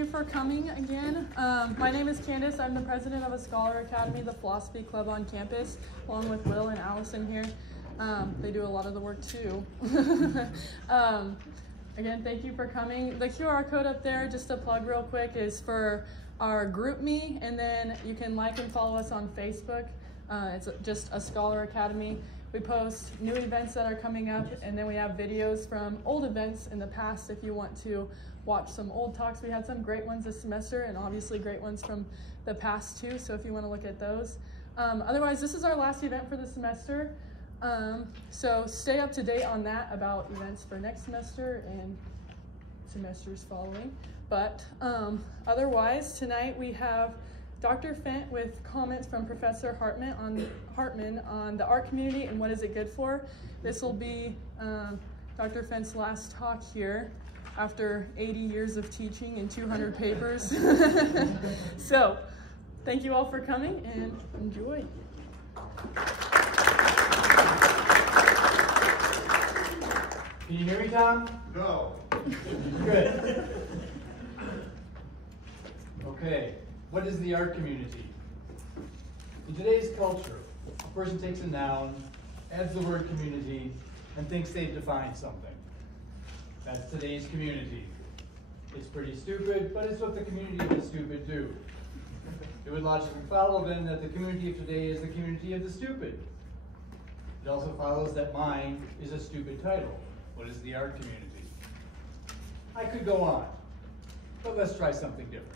you for coming again. My name is Candace. I'm the president of a Scholar Academy, the philosophy club on campus, along with Will and Allison here. They do a lot of the work too. Again, thank you for coming. The QR code up there, just to plug real quick, is for our group me, and then you can like and follow us on Facebook. It's just a Scholar Academy. We post new events that are coming up, and then we have videos from old events in the past if you want to watch some old talks. We had some great ones this semester, and obviously great ones from the past too, so if you want to look at those. Otherwise, this is our last event for the semester, so stay up to date on that about events for next semester and semesters following. But otherwise, tonight we have Dr. Fendt with comments from Professor Hartman on the art community and what is it good for. This will be Dr. Fendt's last talk here after 80 years of teaching and 200 papers. So, thank you all for coming and enjoy. Can you hear me, Tom? No. Good. Okay. What is the art community? In today's culture, a person takes a noun, adds the word community, and thinks they've defined something. That's today's community. It's pretty stupid, but it's what the community of the stupid do. It would logically follow then that the community of today is the community of the stupid. It also follows that mine is a stupid title. What is the art community? I could go on, but let's try something different.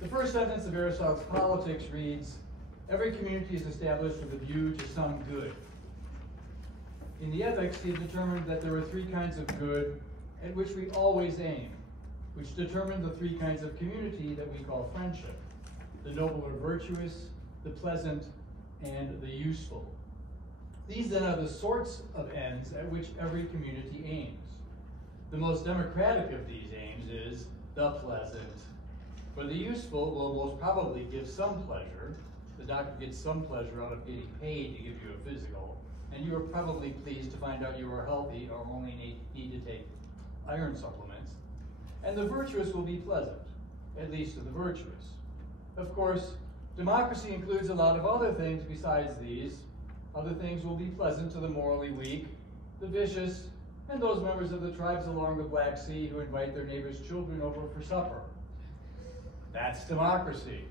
The first sentence of Aristotle's Politics reads, "Every community is established with a view to some good." In the Ethics, he determined that there are three kinds of good at which we always aim, which determine the three kinds of community that we call friendship: the noble or virtuous, the pleasant, and the useful. These then are the sorts of ends at which every community aims. The most democratic of these aims is the pleasant. For the useful will most probably give some pleasure. The doctor gets some pleasure out of getting paid to give you a physical, and you are probably pleased to find out you are healthy or only need to take iron supplements. And the virtuous will be pleasant, at least to the virtuous. Of course, democracy includes a lot of other things besides these. Other things will be pleasant to the morally weak, the vicious, and those members of the tribes along the Black Sea who invite their neighbors' children over for supper. That's democracy.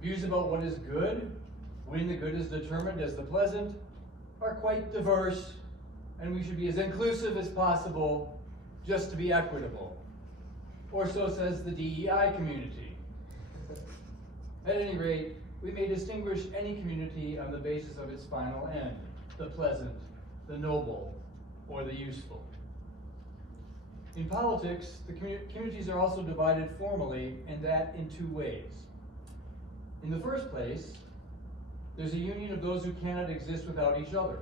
Views about what is good, when the good is determined as the pleasant, are quite diverse, and we should be as inclusive as possible just to be equitable. Or so says the DEI community. At any rate, we may distinguish any community on the basis of its final end: the pleasant, the noble, or the useful. In politics, the communities are also divided formally, and that in two ways. In the first place, there's a union of those who cannot exist without each other,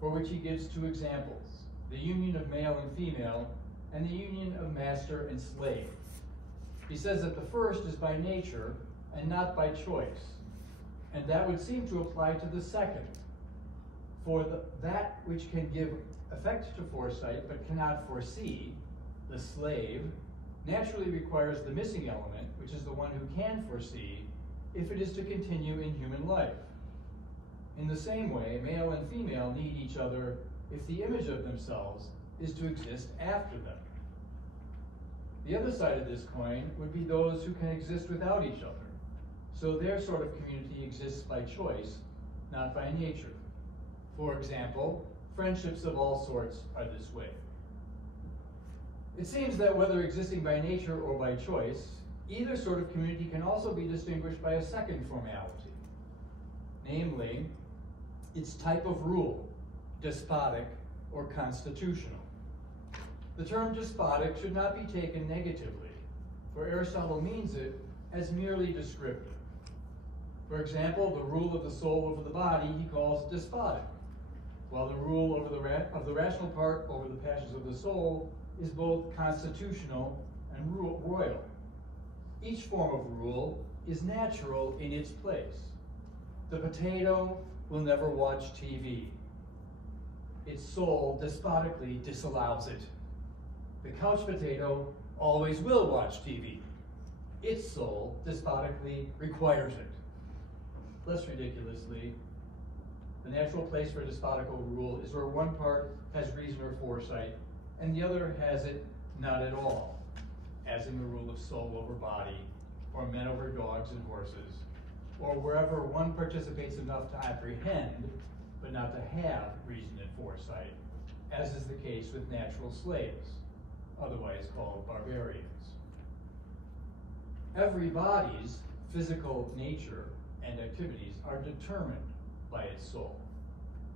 for which he gives two examples: the union of male and female, and the union of master and slave. He says that the first is by nature and not by choice, and that would seem to apply to the second. For that which can give effect to foresight but cannot foresee, the slave, naturally requires the missing element, which is the one who can foresee, if it is to continue in human life. In the same way, male and female need each other if the image of themselves is to exist after them. The other side of this coin would be those who can exist without each other, so their sort of community exists by choice, not by nature. For example, friendships of all sorts are this way. It seems that whether existing by nature or by choice, either sort of community can also be distinguished by a second formality, namely, its type of rule, despotic or constitutional. The term despotic should not be taken negatively, for Aristotle means it as merely descriptive. For example, the rule of the soul over the body he calls despotic, while the rule over of the rational part over the passions of the soul is both constitutional and royal. Each form of rule is natural in its place. The potato will never watch TV. Its soul despotically disallows it. The couch potato always will watch TV. Its soul despotically requires it. Less ridiculously, the natural place for despotical rule is where one part has reason or foresight, and the other has it not at all, as in the rule of soul over body, or men over dogs and horses, or wherever one participates enough to apprehend, but not to have reason and foresight, as is the case with natural slaves, otherwise called barbarians. Every body's physical nature and activities are determined by its soul.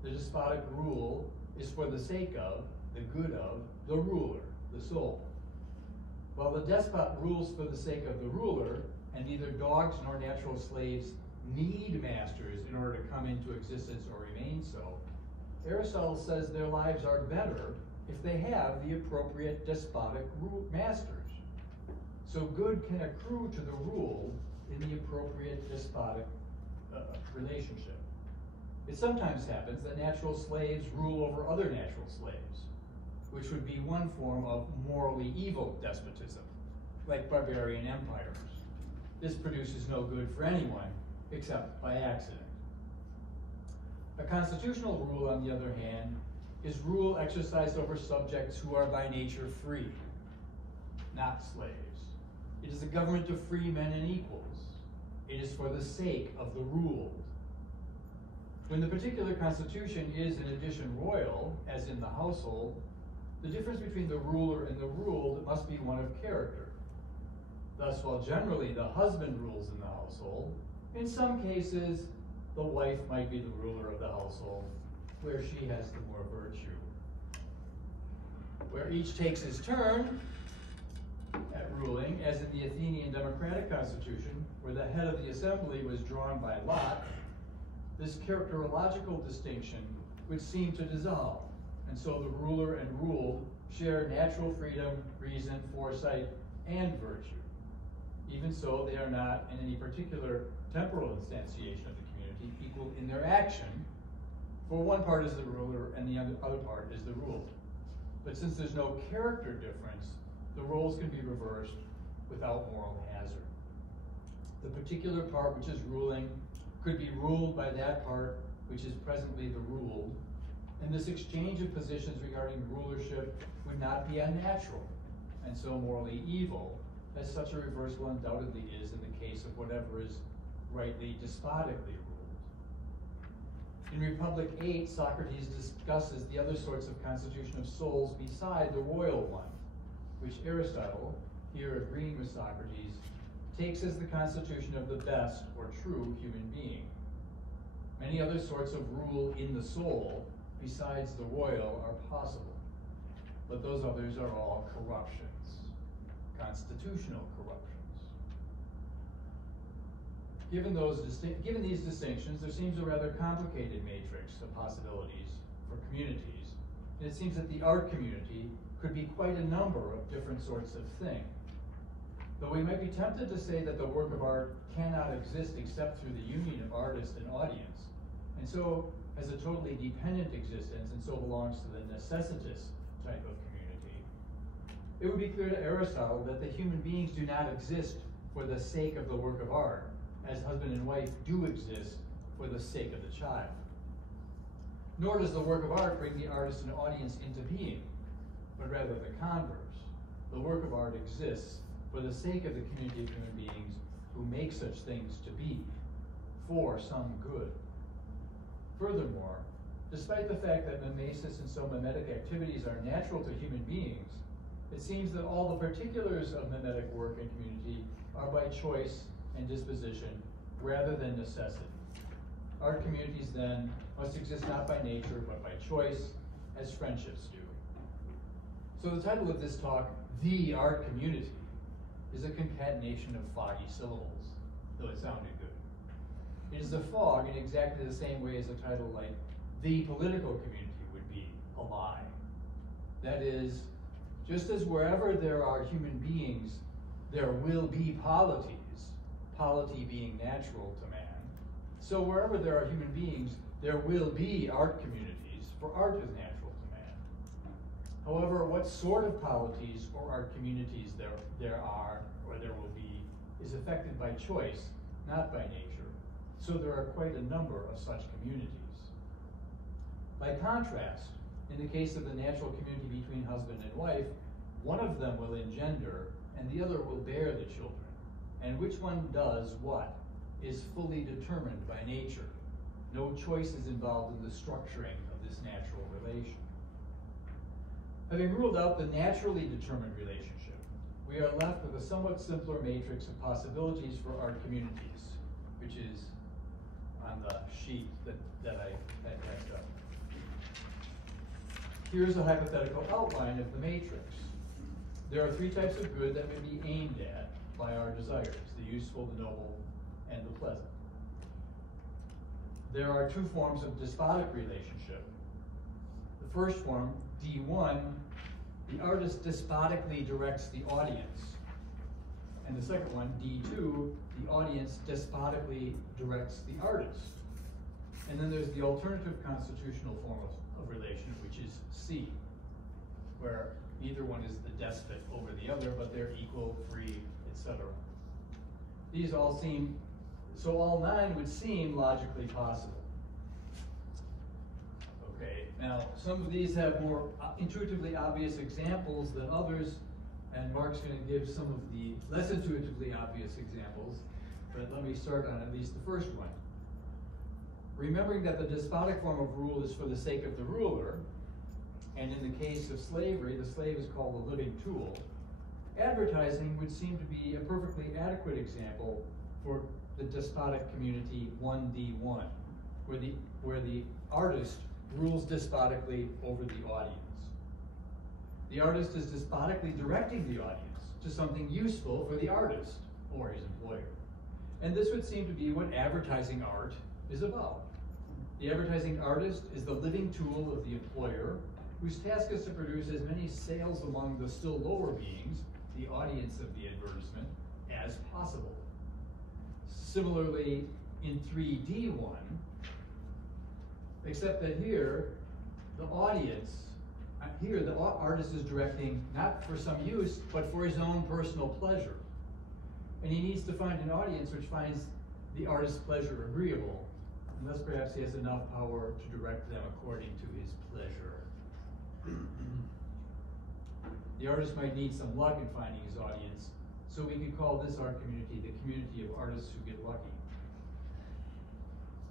The despotic rule is for the sake of, the good of, the ruler, the soul. While the despot rules for the sake of the ruler, and neither dogs nor natural slaves need masters in order to come into existence or remain so, Aristotle says their lives are better if they have the appropriate despotic masters. So good can accrue to the ruled in the appropriate despotic relationship. It sometimes happens that natural slaves rule over other natural slaves, which would be one form of morally evil despotism, like barbarian empires. This produces no good for anyone except by accident. A constitutional rule, on the other hand, is rule exercised over subjects who are by nature free, not slaves. It is a government of free men and equals. It is for the sake of the ruled. When the particular constitution is in addition royal, as in the household, the difference between the ruler and the ruled must be one of character. Thus, while generally the husband rules in the household, in some cases the wife might be the ruler of the household, where she has the more virtue. Where each takes his turn at ruling, as in the Athenian democratic constitution, where the head of the assembly was drawn by lot, this characterological distinction would seem to dissolve, and so the ruler and ruled share natural freedom, reason, foresight, and virtue. Even so, they are not, in any particular temporal instantiation of the community, equal in their action, for one part is the ruler and the other part is the ruled. But since there's no character difference, the roles can be reversed without moral hazard. The particular part which is ruling could be ruled by that part which is presently the ruled, and this exchange of positions regarding rulership would not be unnatural, and so morally evil, as such a reversal undoubtedly is in the case of whatever is rightly despotically ruled. In Republic 8, Socrates discusses the other sorts of constitution of souls beside the royal one, which Aristotle, here agreeing with Socrates, takes as the constitution of the best or true human being. Many other sorts of rule in the soul, besides the royal, are possible, but those others are all corruptions, constitutional corruptions. Given these distinctions, there seems a rather complicated matrix of possibilities for communities, and it seems that the art community could be quite a number of different sorts of thing. Though we might be tempted to say that the work of art cannot exist except through the union of artist and audience, and so has a totally dependent existence and so belongs to the necessitous type of community, it would be clear to Aristotle that the human beings do not exist for the sake of the work of art, as husband and wife do exist for the sake of the child. Nor does the work of art bring the artist and audience into being, but rather the converse. The work of art exists for the sake of the community of human beings who make such things to be, for some good. Furthermore, despite the fact that mimesis and so mimetic activities are natural to human beings, it seems that all the particulars of mimetic work and community are by choice and disposition rather than necessity. Art communities, then, must exist not by nature but by choice, as friendships do. So the title of this talk, The Art Community, is a concatenation of foggy syllables, though it sounded good. It is a fog in exactly the same way as a title like The Political Community would be a lie. That is, just as wherever there are human beings, there will be polities, polity being natural to man, so wherever there are human beings, there will be art communities, for art is natural to man. However, what sort of polities or art communities there are or there will be is affected by choice, not by nature. So there are quite a number of such communities. By contrast, in the case of the natural community between husband and wife, one of them will engender and the other will bear the children. And which one does what is fully determined by nature. No choice is involved in the structuring of this natural relation. Having ruled out the naturally determined relationship, we are left with a somewhat simpler matrix of possibilities for art communities, which is on the sheet that I had passed up. Here's a hypothetical outline of the matrix. There are three types of good that may be aimed at by our desires: the useful, the noble, and the pleasant. There are two forms of despotic relationship. The first form, D1, the artist despotically directs the audience. And the second one, D2, the audience despotically directs the artist. And then there's the alternative constitutional form of relation, which is C, where neither one is the despot over the other, but they're equal, free, etc. These all seem, so all 9 would seem logically possible. Okay, now some of these have more intuitively obvious examples than others, and Mark's going to give some of the less intuitively obvious examples, but let me start on at least the first one. Remembering that the despotic form of rule is for the sake of the ruler, and in the case of slavery, the slave is called a living tool, advertising would seem to be a perfectly adequate example for the despotic community 1D1, where the artist rules despotically over the audience. The artist is despotically directing the audience to something useful for the artist or his employer. And this would seem to be what advertising art is about. The advertising artist is the living tool of the employer, whose task is to produce as many sales among the still lower beings, the audience of the advertisement, as possible. Similarly, in 3D1, except that here, the audience, here the artist is directing not for some use, but for his own personal pleasure. And he needs to find an audience which finds the artist's pleasure agreeable, unless perhaps he has enough power to direct them according to his pleasure. The artist might need some luck in finding his audience, so we could call this art community the community of artists who get lucky.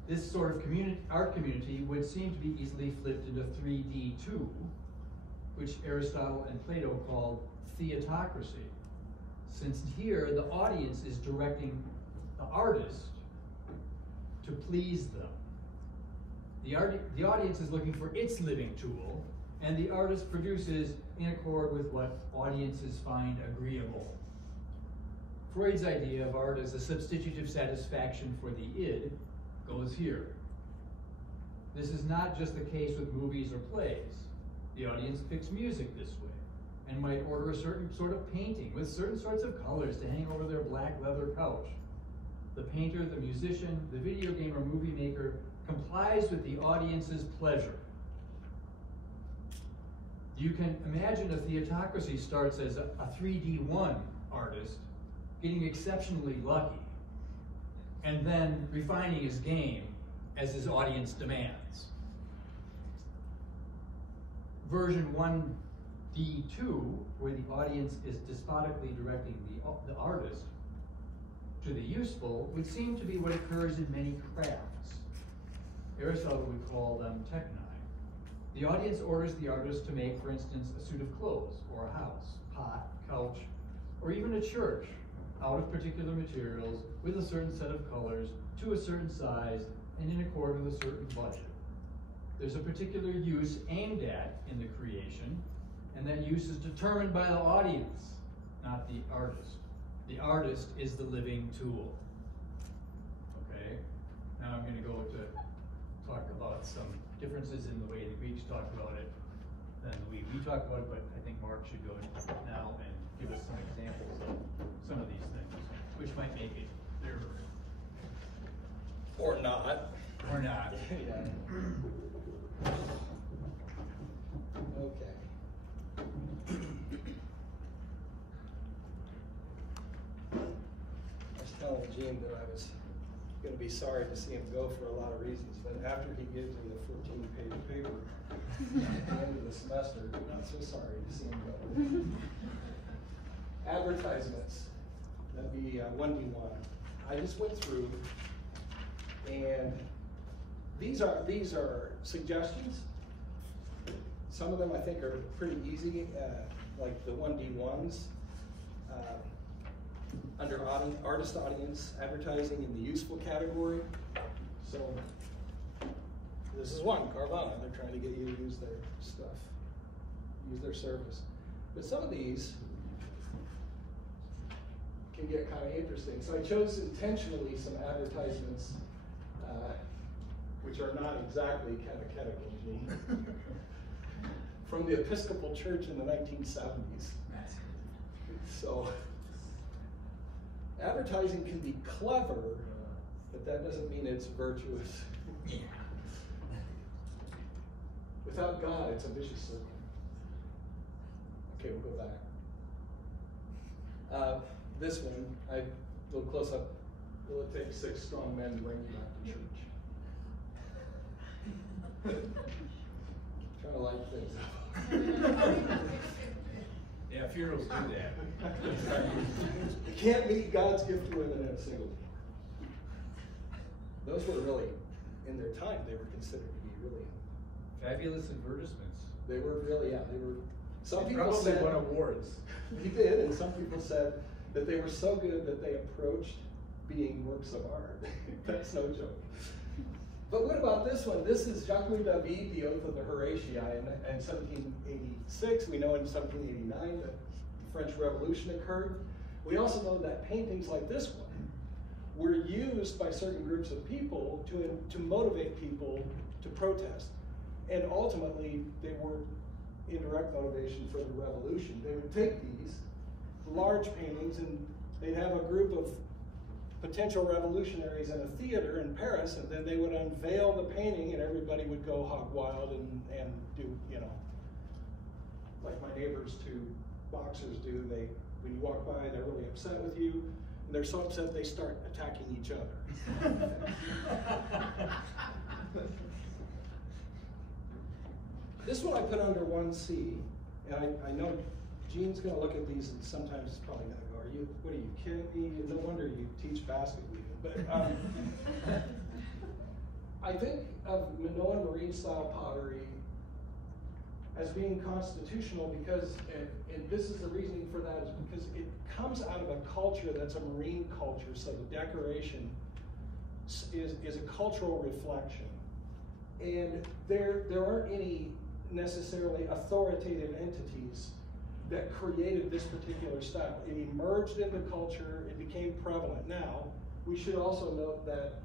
This sort of art community would seem to be easily flipped into 3D2, which Aristotle and Plato called theatocracy, since here the audience is directing the artist to please them. The audience is looking for its living tool, and the artist produces in accord with what audiences find agreeable. Freud's idea of art as a substitutive satisfaction for the id goes here. This is not just the case with movies or plays. The audience picks music this way and might order a certain sort of painting with certain sorts of colors to hang over their black leather couch. The painter, the musician, the video game or movie maker complies with the audience's pleasure. You can imagine a theatocracy starts as a 3D1 artist getting exceptionally lucky and then refining his game as his audience demands. Version 1D2, where the audience is despotically directing the artist to the useful, would seem to be what occurs in many crafts. Aristotle would call them techni. The audience orders the artist to make, for instance, a suit of clothes, or a house, pot, couch, or even a church, out of particular materials, with a certain set of colors, to a certain size, and in accord with a certain budget. There's a particular use aimed at in the creation, and that use is determined by the audience, not the artist. The artist is the living tool. Okay? Now I'm going to go to talk about some differences in the way the Greeks talked about it than we talk about it, but I think Mark should go now and give us some examples of some of these things, which might make it clearer. Or not. Or not. Okay. telling Gene that I was going to be sorry to see him go for a lot of reasons, but after he gives me the 14-page paper at the end of the semester, I'm not so sorry to see him go. Advertisements, that'd be 1D1. I just went through, and these are suggestions. Some of them I think are pretty easy, like the 1D1s. Under artist audience advertising in the useful category. So this is one, Carvana. They're trying to get you to use their stuff, use their service. But some of these can get kind of interesting. So I chose intentionally some advertisements which are not exactly catechetical, Gene, from the Episcopal Church in the 1970s. So advertising can be clever, but that doesn't mean it's virtuous. Without God, it's a vicious circle. Okay, we'll go back. This one, a little close up. Will it take 6 strong men to bring you back to church? Trying to light things up. Yeah, funerals do that. You can't meet God's gift to women in a single day. Those were really, in their time, they were considered to be really Fabulous advertisements. They were really, yeah, they were. Some They people probably said won awards. He did, and some people said that they were so good that they approached being works of art. That's no joke. But what about this one? This is Jacques-Louis David, The Oath of the Horatii, in 1786. We know in 1789 that the French Revolution occurred. We also know that paintings like this one were used by certain groups of people to motivate people to protest. And ultimately, they were indirect motivation for the revolution. They would take these large paintings and they'd have a group of potential revolutionaries in a theater in Paris, and then they would unveil the painting and everybody would go hog wild and do, you know, like my neighbors 2 boxers do. When you walk by, they're really upset with you, and they're so upset they start attacking each other. This one I put under 1C, and I know Gene's going to look at these and sometimes it's probably going to go, what are you kidding me? No wonder you teach basket weaving. But I think of Minoan marine style pottery as being constitutional because, and this is the reasoning for that, is because it comes out of a culture that's a marine culture, so the decoration is a cultural reflection. And there aren't any necessarily authoritative entities that created this particular style. It emerged in the culture, it became prevalent. Now, we should also note that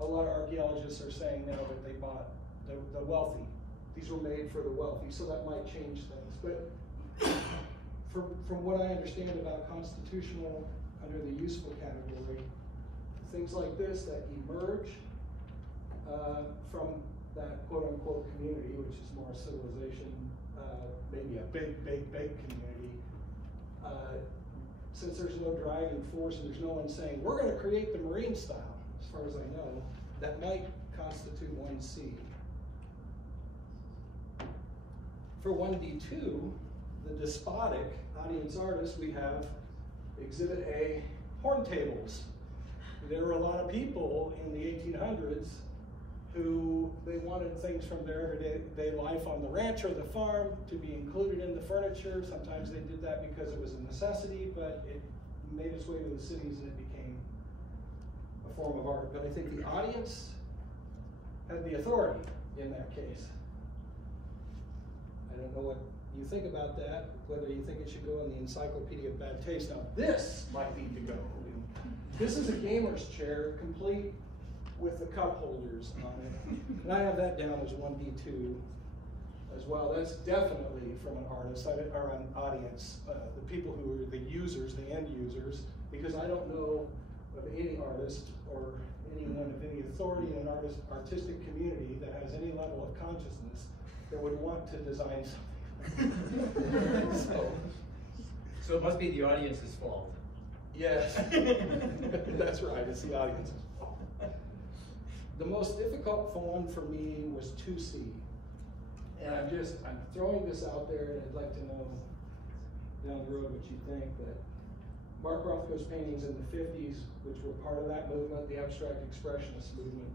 a lot of archaeologists are saying now that they bought the wealthy. These were made for the wealthy, so that might change things. But from what I understand about constitutional under the useful category, things like this that emerge from that quote-unquote community, which is more civilization, maybe a big community. Since there's no driving force and there's no one saying, we're going to create the marine style, as far as I know, that might constitute 1C. For 1D2, the despotic audience artist, we have Exhibit A, horn tables. There were a lot of people in the 1800s who they wanted things from their everyday life on the ranch or the farm to be included in the furniture. Sometimes they did that because it was a necessity, but it made its way to the cities and it became a form of art. But I think the audience had the authority in that case. I don't know what you think about that, whether you think it should go in the Encyclopedia of Bad Taste. Now this might need to go. This is a gamer's chair, complete with the cup holders on it. And I have that down as 1D2 as well. That's definitely from an artist or an audience, the people who are the users, the end users, because I don't know of any artist or anyone of any authority in an artistic community that has any level of consciousness that would want to design something. So it must be the audience's fault. Yes, that's right, it's the audience. The most difficult one for me was 2C. And I'm throwing this out there, and I'd like to know down the road what you think, but Mark Rothko's paintings in the 50s, which were part of that movement, the abstract expressionist movement,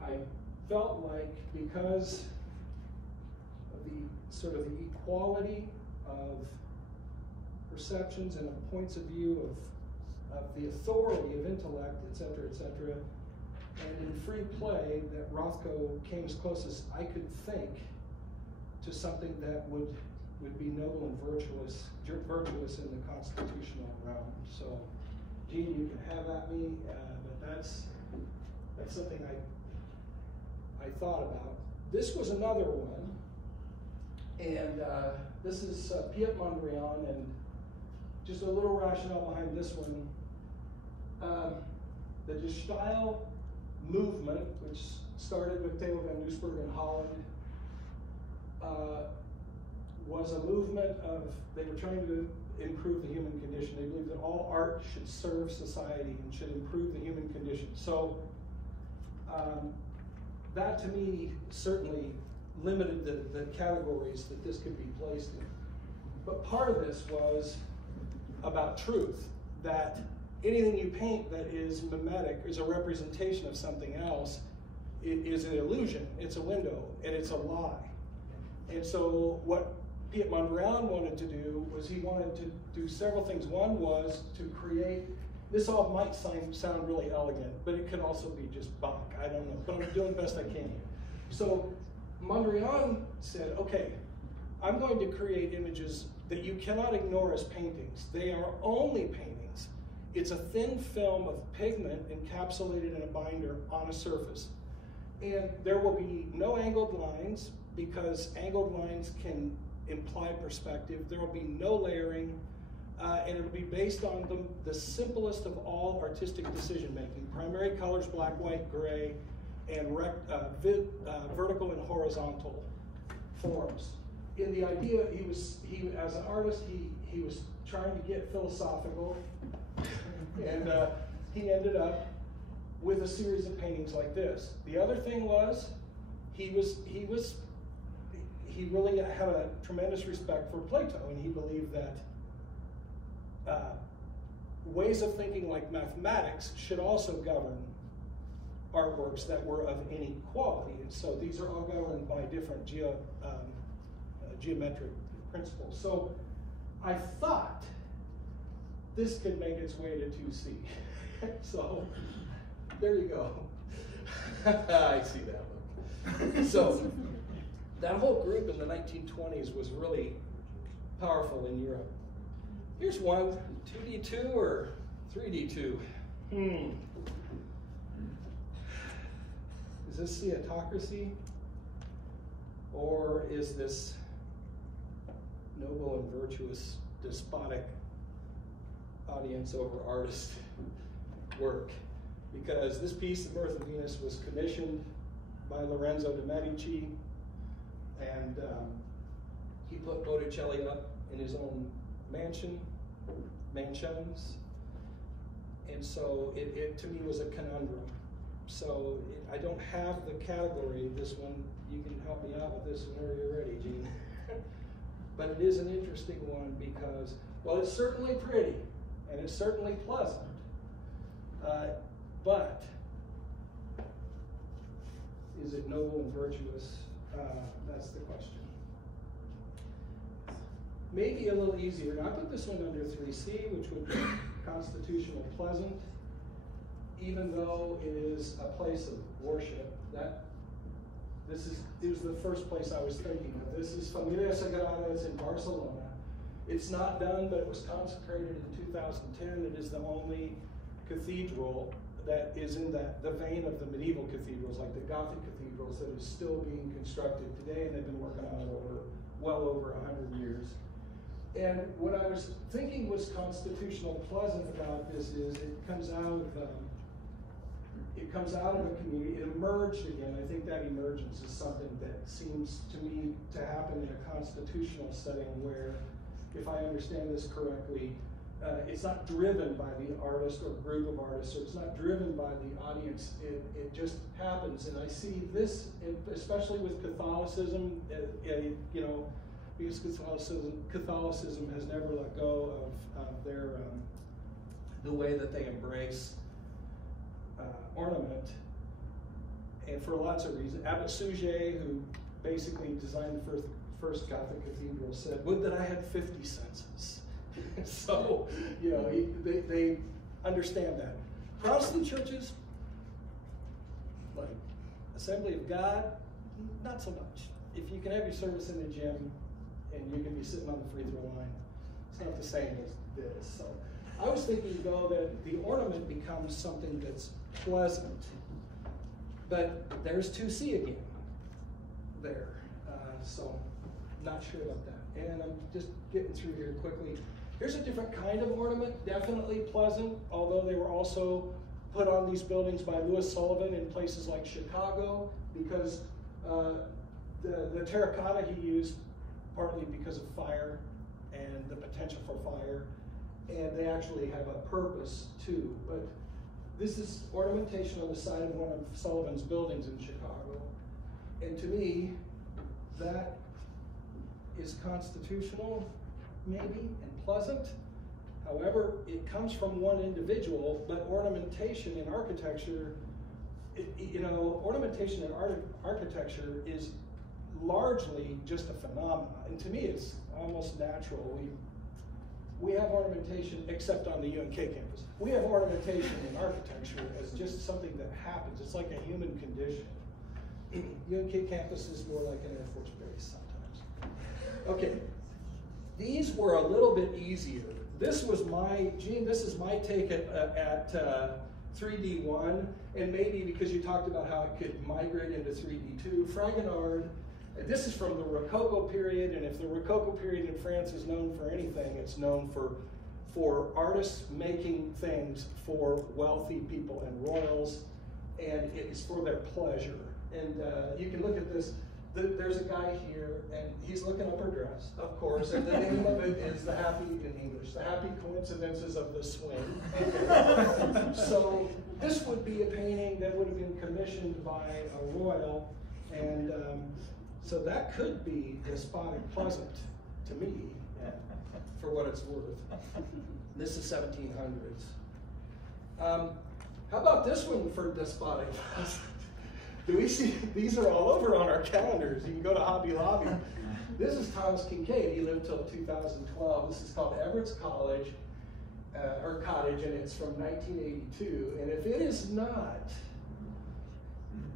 I felt like because of the sort of the equality of perceptions and of points of view of the authority of intellect, et cetera, and in free play, that Rothko came as close as I could think to something that would be noble and virtuous in the constitutional realm. So, Gene, you can have at me, but that's something I thought about. This was another one, and this is Piet Mondrian, and just a little rationale behind this one. The Gestalt movement, which started with Theo van Doesburg in Holland, was a movement of, they were trying to improve the human condition. They believed that all art should serve society and should improve the human condition. So that to me certainly limited the categories that this could be placed in. But part of this was about truth, that anything you paint that is mimetic, is a representation of something else, it is an illusion, it's a window, and it's a lie. And so what Piet Mondrian wanted to do was he wanted to do several things. One was to create, this all might sound really elegant, but it could also be just Bach, I don't know, but I'm doing the best I can here. So Mondrian said, okay, I'm going to create images that you cannot ignore as paintings. They are only paintings. It's a thin film of pigment encapsulated in a binder on a surface. And there will be no angled lines, because angled lines can imply perspective. There will be no layering, and it'll be based on the simplest of all artistic decision making. Primary colors, black, white, gray, and vertical and horizontal forms. In the idea, he as an artist, he was trying to get philosophical, and he ended up with a series of paintings like this. The other thing was, he really had a tremendous respect for Plato, and he believed that ways of thinking like mathematics should also govern artworks that were of any quality. And so these are all governed by different geometric principles. So I thought this could make its way to 2C. So there you go. I see that one. So that whole group in the 1920s was really powerful in Europe. Here's one, 2D2 or 3D2? Is this theatocracy? Or is this noble and virtuous, despotic audience over artist work? Because this piece, The Birth of Venus, was commissioned by Lorenzo de' Medici, and he put Botticelli up in his own mansions, and so it to me was a conundrum. So I don't have the category of this one. You can help me out with this whenever you're ready, Gene. But it is an interesting one because, well, it's certainly pretty and it's certainly pleasant, but is it noble and virtuous? That's the question. Maybe a little easier. Now, I put this one under 3C, which would be constitutional pleasant, even though it is a place of worship. It was the first place I was thinking of. This is Familia Sagrada. It's in Barcelona. It's not done, but it was consecrated in 2010. It is the only cathedral that is in the vein of the medieval cathedrals, like the Gothic cathedrals, that is still being constructed today, and they've been working on it well over 100 years. And what I was thinking was constitutional pleasant about this is it comes out of a community. It emerged again. I think that emergence is something that seems to me to happen in a constitutional setting where if I understand this correctly. It's not driven by the artist or group of artists, or it's not driven by the audience. It just happens, and I see this, especially with Catholicism, you know, because Catholicism has never let go of their the way that they embrace ornament, and for lots of reasons. Abbot Suger, who basically designed the first Gothic cathedral, said, "Would that I had 50 senses." So, you know, they understand that. Protestant churches, like Assembly of God, not so much. If you can have your service in the gym and you can be sitting on the free throw line, it's not the same as this. So I was thinking, though, that the ornament becomes something that's pleasant. But there's 2C again there. So not sure about that. And I'm just getting through here quickly. Here's a different kind of ornament, definitely pleasant, although they were also put on these buildings by Louis Sullivan in places like Chicago, because the terracotta he used partly because of fire and the potential for fire, and they actually have a purpose too. But this is ornamentation on the side of one of Sullivan's buildings in Chicago, and to me, that is constitutional, maybe, and pleasant. However, it comes from one individual, but ornamentation in architecture, you know, ornamentation in architecture is largely just a phenomenon. And to me, it's almost natural. We have ornamentation, except on the UNK campus. We have ornamentation in architecture as just something that happens. It's like a human condition. UNK campus is more like an Air Force base sometimes. Okay. These were a little bit easier. This was this is my take at 3D1, and maybe because you talked about how it could migrate into 3D2. Fragonard, this is from the Rococo period, and if the Rococo period in France is known for anything, it's known for artists making things for wealthy people and royals, and it is for their pleasure. And you can look at this. There's a guy here, and he's looking up her dress, of course, and the name of it is the happy, in English, the happy coincidences of the swing. So this would be a painting that would have been commissioned by a royal, and so that could be despotic pleasant to me, for what it's worth. This is 1700s. How about this one for despotic pleasant? Do we see, these are all over on our calendars. You can go to Hobby Lobby. This is Thomas Kincaid. He lived till 2012. This is called Everett's College, or Cottage, and it's from 1982. And if it is not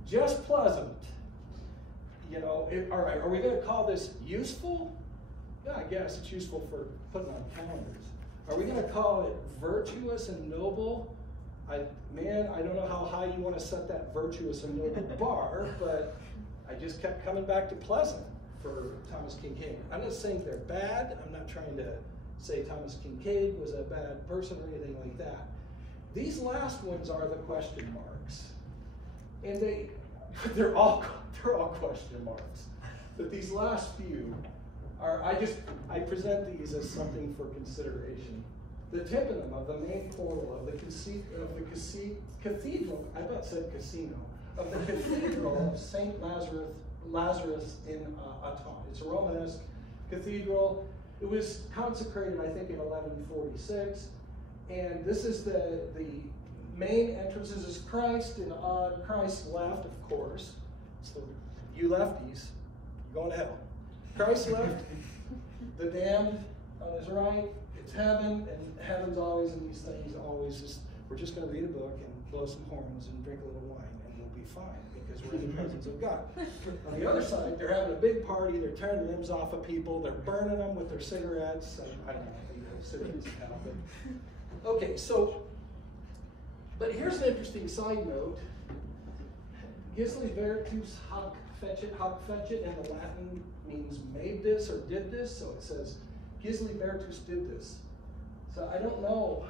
just pleasant, you know, all right, are we going to call this useful? Yeah, I guess it's useful for putting on calendars. Are we going to call it virtuous and noble? I don't know how high you want to set that virtuous and noble bar, but I just kept coming back to pleasant for Thomas Kincaid. I'm not saying they're bad. I'm not trying to say Thomas Kincaid was a bad person or anything like that. These last ones are the question marks, and they're all question marks. But these last few are, I present these as something for consideration. The tympanum of the main portal of the cathedral, I about said casino, of the Cathedral of St. Lazarus in Autun. It's a Romanesque cathedral. It was consecrated, I think, in 1146. And this is the main entrance. This is Christ, and on Christ's left, of course. So you lefties, you're going to hell. Christ left, the damned on his right. It's heaven, and heaven's always in these things, always just, we're just going to read a book and blow some horns and drink a little wine, and we'll be fine, because we're in the presence of God. On the other side, they're having a big party, they're tearing limbs off of people, they're burning them with their cigarettes. I don't know if you have cigarettes now, but okay, so, but here's an interesting side note. Gisli vertus hoc fecit, and the Latin means made this or did this, so it says Gisli vertus did this. So I don't know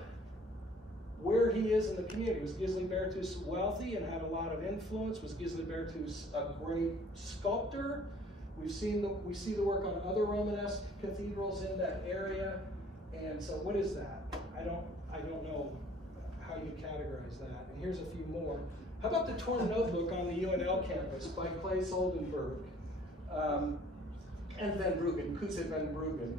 where he is in the community. Was Gisli vertus wealthy and had a lot of influence? Was Gisli vertus a great sculptor? We see the work on other Romanesque cathedrals in that area, and so what is that? I don't know how you categorize that. And here's a few more. How about the torn notebook on the UNL campus by Clay Soldenberg and Van Bruggen, Kuzet Van Bruggen?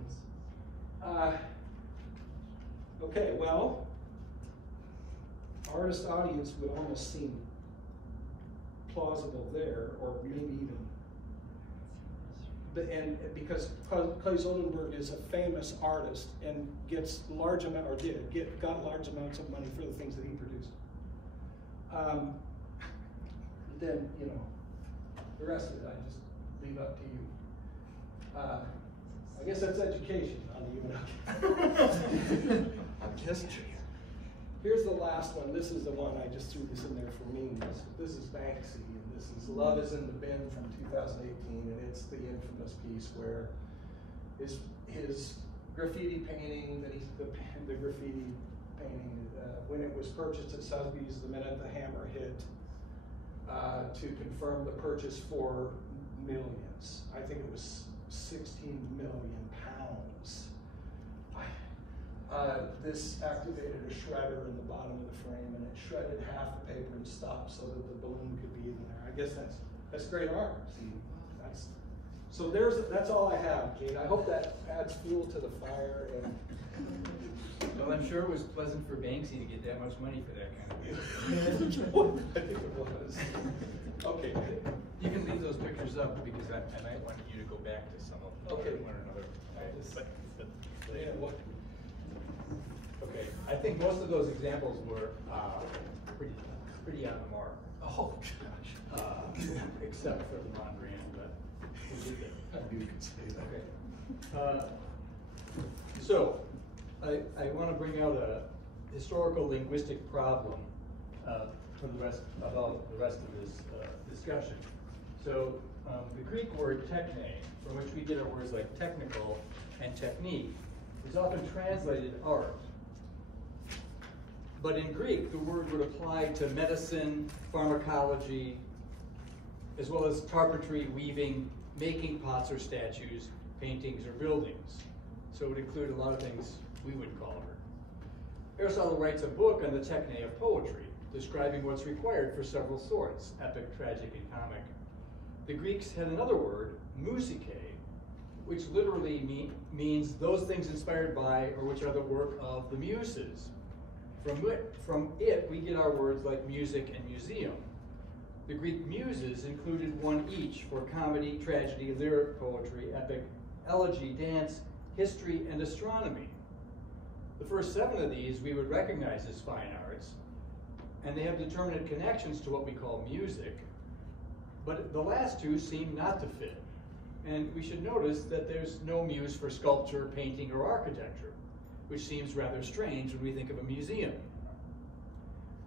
Okay, well, artist audience would almost seem plausible there, or maybe even. And because Clay Soldenberg is a famous artist and gets large amount, or got large amounts of money for the things that he produced. Then, you know, the rest of it I just leave up to you. I guess that's education on the UNL. I guess. Here's the last one. This is the one I just threw this in there for memes. This is Banksy, and this is Love is in the Bin from 2018, and it's the infamous piece where his graffiti painting that the graffiti painting when it was purchased at Sotheby's the minute the hammer hit to confirm the purchase for millions. I think it was 16 million pounds. This activated a shredder in the bottom of the frame, and it shredded half the paper and stopped so that the balloon could be in there. I guess that's great art. See, that's all I have, Gene. I hope that adds fuel to the fire. And well, I'm sure it was pleasant for Banksy to get that much money for that kind of thing. I think it was. Okay. You can leave those pictures up because I might want you to go back to some of them. Okay. One or another. Yeah, what? Okay, I think most of those examples were pretty on the mark. Oh gosh. Except for the Mondrian, but we did that. I knew you could say that. Okay. So, I want to bring out a historical linguistic problem for the rest of this discussion. So, the Greek word techne, from which we get our words like technical and technique, is often translated art. But in Greek, the word would apply to medicine, pharmacology, as well as carpentry, weaving, making pots or statues, paintings or buildings. So it would include a lot of things we would call art. Aristotle writes a book on the techne of poetry, describing what's required for several sorts, epic, tragic, and comic. The Greeks had another word, musike, which literally means those things inspired by or which are the work of the muses. From it, we get our words like music and museum. The Greek muses included one each for comedy, tragedy, lyric poetry, epic, elegy, dance, history, and astronomy. The first 7 of these we would recognize as fine arts, and they have determinate connections to what we call music, but the last 2 seem not to fit. And we should notice that there's no muse for sculpture, painting, or architecture, which seems rather strange when we think of a museum.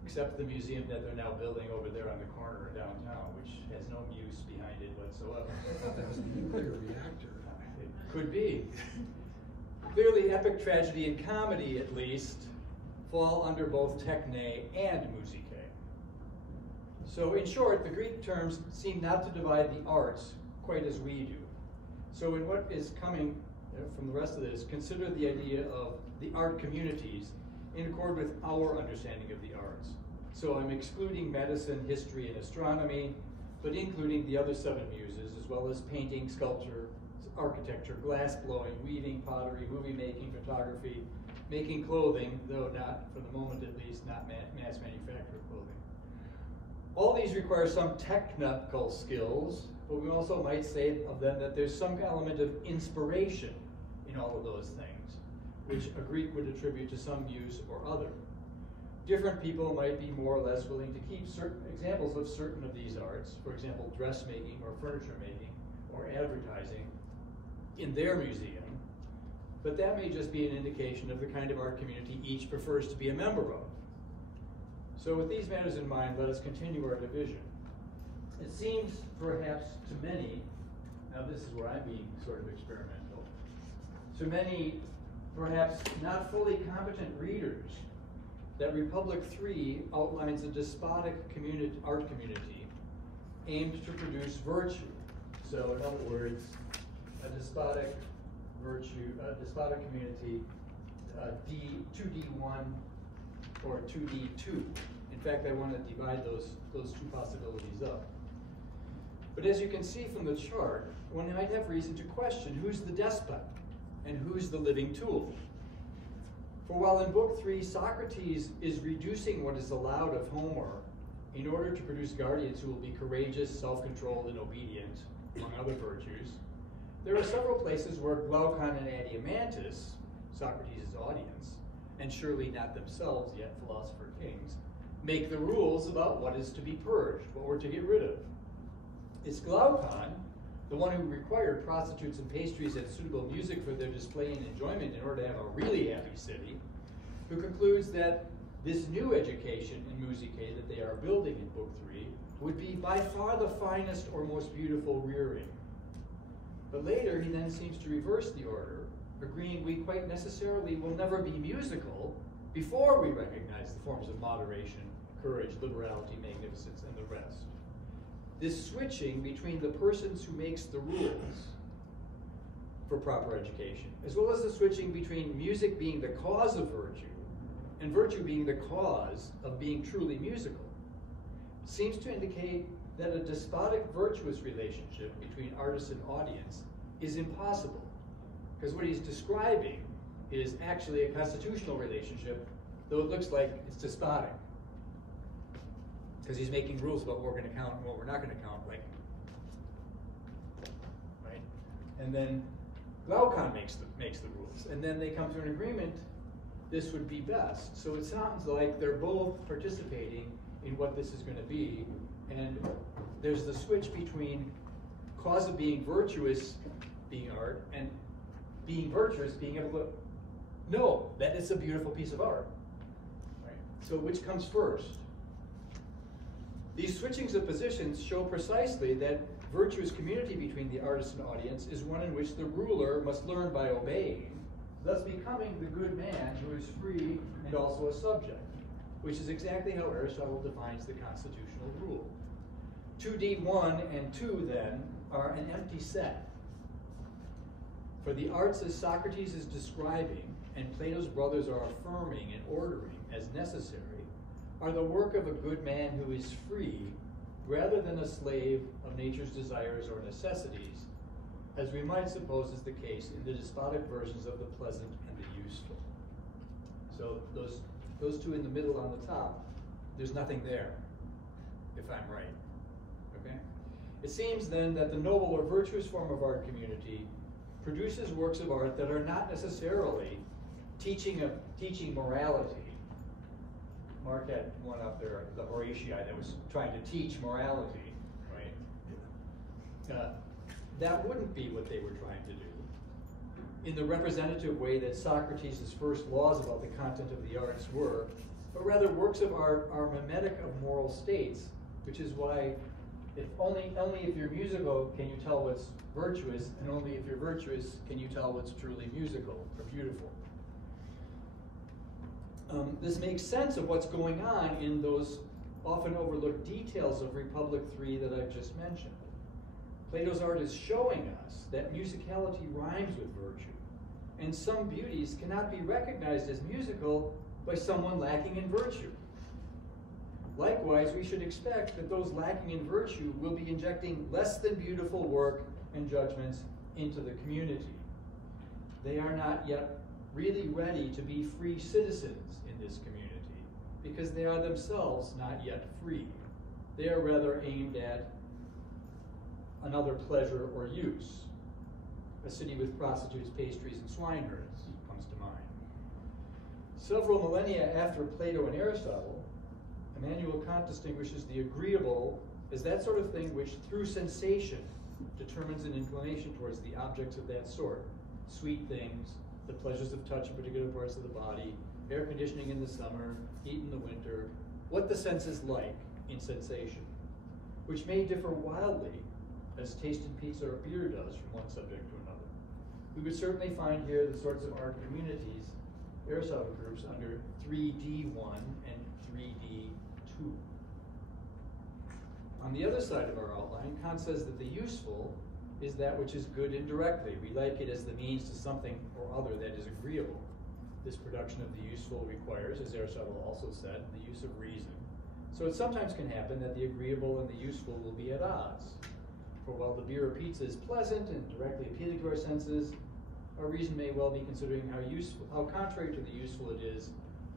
Except the museum that they're now building over there on the corner downtown, which has no muse behind it whatsoever. I thought that was the nuclear reactor. It could be. Clearly, epic, tragedy, and comedy, at least, fall under both techne and musike. So in short, the Greek terms seem not to divide the arts quite as we do. So in what is coming from the rest of this, consider the idea of the art communities in accord with our understanding of the arts. So I'm excluding medicine, history, and astronomy, but including the other 7 muses, as well as painting, sculpture, architecture, glass blowing, weaving, pottery, movie making, photography, making clothing, though not, for the moment at least, not mass manufactured clothing. All these require some technical skills, but we also might say of them that there's some element of inspiration in all of those things, which a Greek would attribute to some muse or other. Different people might be more or less willing to keep certain examples of certain of these arts, for example, dressmaking or furniture making or advertising, in their museum, but that may just be an indication of the kind of art community each prefers to be a member of. So with these matters in mind, let us continue our division. It seems perhaps to many, now this is where I'm being sort of experimental, to many perhaps not fully competent readers, that Republic 3 outlines a despotic art community aimed to produce virtue, So in other words, a despotic virtue, a despotic community, 2D1 or 2D2. In fact, I want to divide those two possibilities up. But as you can see from the chart, one might have reason to question who's the despot and who's the living tool. For while in Book 3, Socrates is reducing what is allowed of Homer in order to produce guardians who will be courageous, self-controlled, and obedient, among other virtues, there are several places where Glaucon and Adeimantus, Socrates' audience, and surely not themselves yet philosopher kings, make the rules about what is to be purged, what we're to get rid of. It's Glaucon, the one who required prostitutes and pastries and suitable music for their display and enjoyment in order to have a really happy city, who concludes that this new education in musicae that they are building in Book 3 would be by far the finest or most beautiful rearing. But later he then seems to reverse the order, agreeing we quite necessarily will never be musical before we recognize the forms of moderation, courage, liberality, magnificence, and the rest. This switching between the persons who makes the rules for proper education, as well as the switching between music being the cause of virtue and virtue being the cause of being truly musical, seems to indicate that a despotic virtuous relationship between artist and audience is impossible, because what he's describing is actually a constitutional relationship, though it looks like it's despotic, because he's making rules about what we're going to count and what we're not going to count, like, right? And then Glaucon makes the rules, and then they come to an agreement. This would be best. So it sounds like they're both participating in what this is going to be, and there's the switch between cause of being virtuous, being art, and being virtuous, being able to know that it's a beautiful piece of art. Right? So which comes first? These switchings of positions show precisely that virtuous community between the artist and audience is one in which the ruler must learn by obeying, thus becoming the good man who is free and also a subject, which is exactly how Aristotle defines the constitutional rule. 2D1 and 2, then, are an empty set. For the arts, as Socrates is describing, and Plato's brothers are affirming and ordering as necessary, are the work of a good man who is free, rather than a slave of nature's desires or necessities, as we might suppose is the case in the despotic versions of the pleasant and the useful. So those two in the middle on the top, there's nothing there, if I'm right. Okay? It seems then that the noble or virtuous form of art community produces works of art that are not necessarily teaching morality. Mark had one up there, the Horatii, that was trying to teach morality, right? That wouldn't be what they were trying to do in the representative way that Socrates' first laws about the content of the arts were, but rather works of art are mimetic of moral states, which is why only if you're musical can you tell what's virtuous, and only if you're virtuous can you tell what's truly musical or beautiful. This makes sense of what's going on in those often overlooked details of Republic 3 that I've just mentioned. Plato's art is showing us that musicality rhymes with virtue, and some beauties cannot be recognized as musical by someone lacking in virtue. Likewise, we should expect that those lacking in virtue will be injecting less than beautiful work and judgments into the community. They are not yet really ready to be free citizens in this community because they are themselves not yet free. They are rather aimed at another pleasure or use. A city with prostitutes, pastries, and swineherds comes to mind. Several millennia after Plato and Aristotle, Immanuel Kant distinguishes the agreeable as that sort of thing which, through sensation, determines an inclination towards the objects of that sort. Sweet things, the pleasures of touch in particular parts of the body, air conditioning in the summer, heat in the winter, what the senses like in sensation, which may differ wildly as taste in pizza or beer does from one subject to another. We would certainly find here the sorts of art communities Aristotle groups under 3D1 and 3D2. On the other side of our outline, Kant says that the useful is that which is good indirectly. We like it as the means to something or other that is agreeable. This production of the useful requires, as Aristotle also said, the use of reason. So it sometimes can happen that the agreeable and the useful will be at odds. For while the beer or pizza is pleasant and directly appealing to our senses, our reason may well be considering how contrary to the useful it is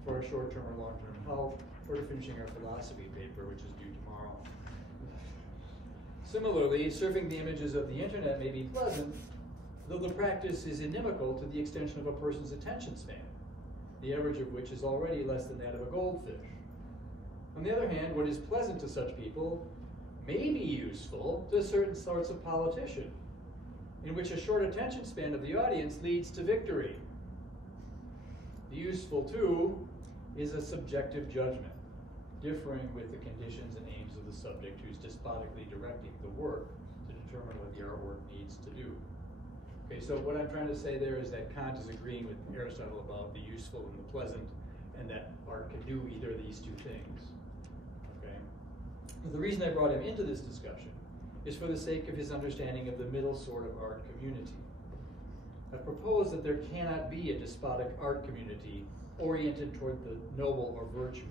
for our short-term or long-term health, or to finishing our philosophy paper, which is due tomorrow. Similarly, surfing the images of the internet may be pleasant, though the practice is inimical to the extension of a person's attention span, the average of which is already less than that of a goldfish. On the other hand, what is pleasant to such people may be useful to certain sorts of politician, in which a short attention span of the audience leads to victory. The useful, too, is a subjective judgment, differing with the conditions and aims of the subject who's despotically directing the work to determine what the artwork needs to do. Okay, so what I'm trying to say there is that Kant is agreeing with Aristotle about the useful and the pleasant, and that art can do either of these two things. Okay? But the reason I brought him into this discussion is for the sake of his understanding of the middle sort of art community. I propose that there cannot be a despotic art community oriented toward the noble or virtuous.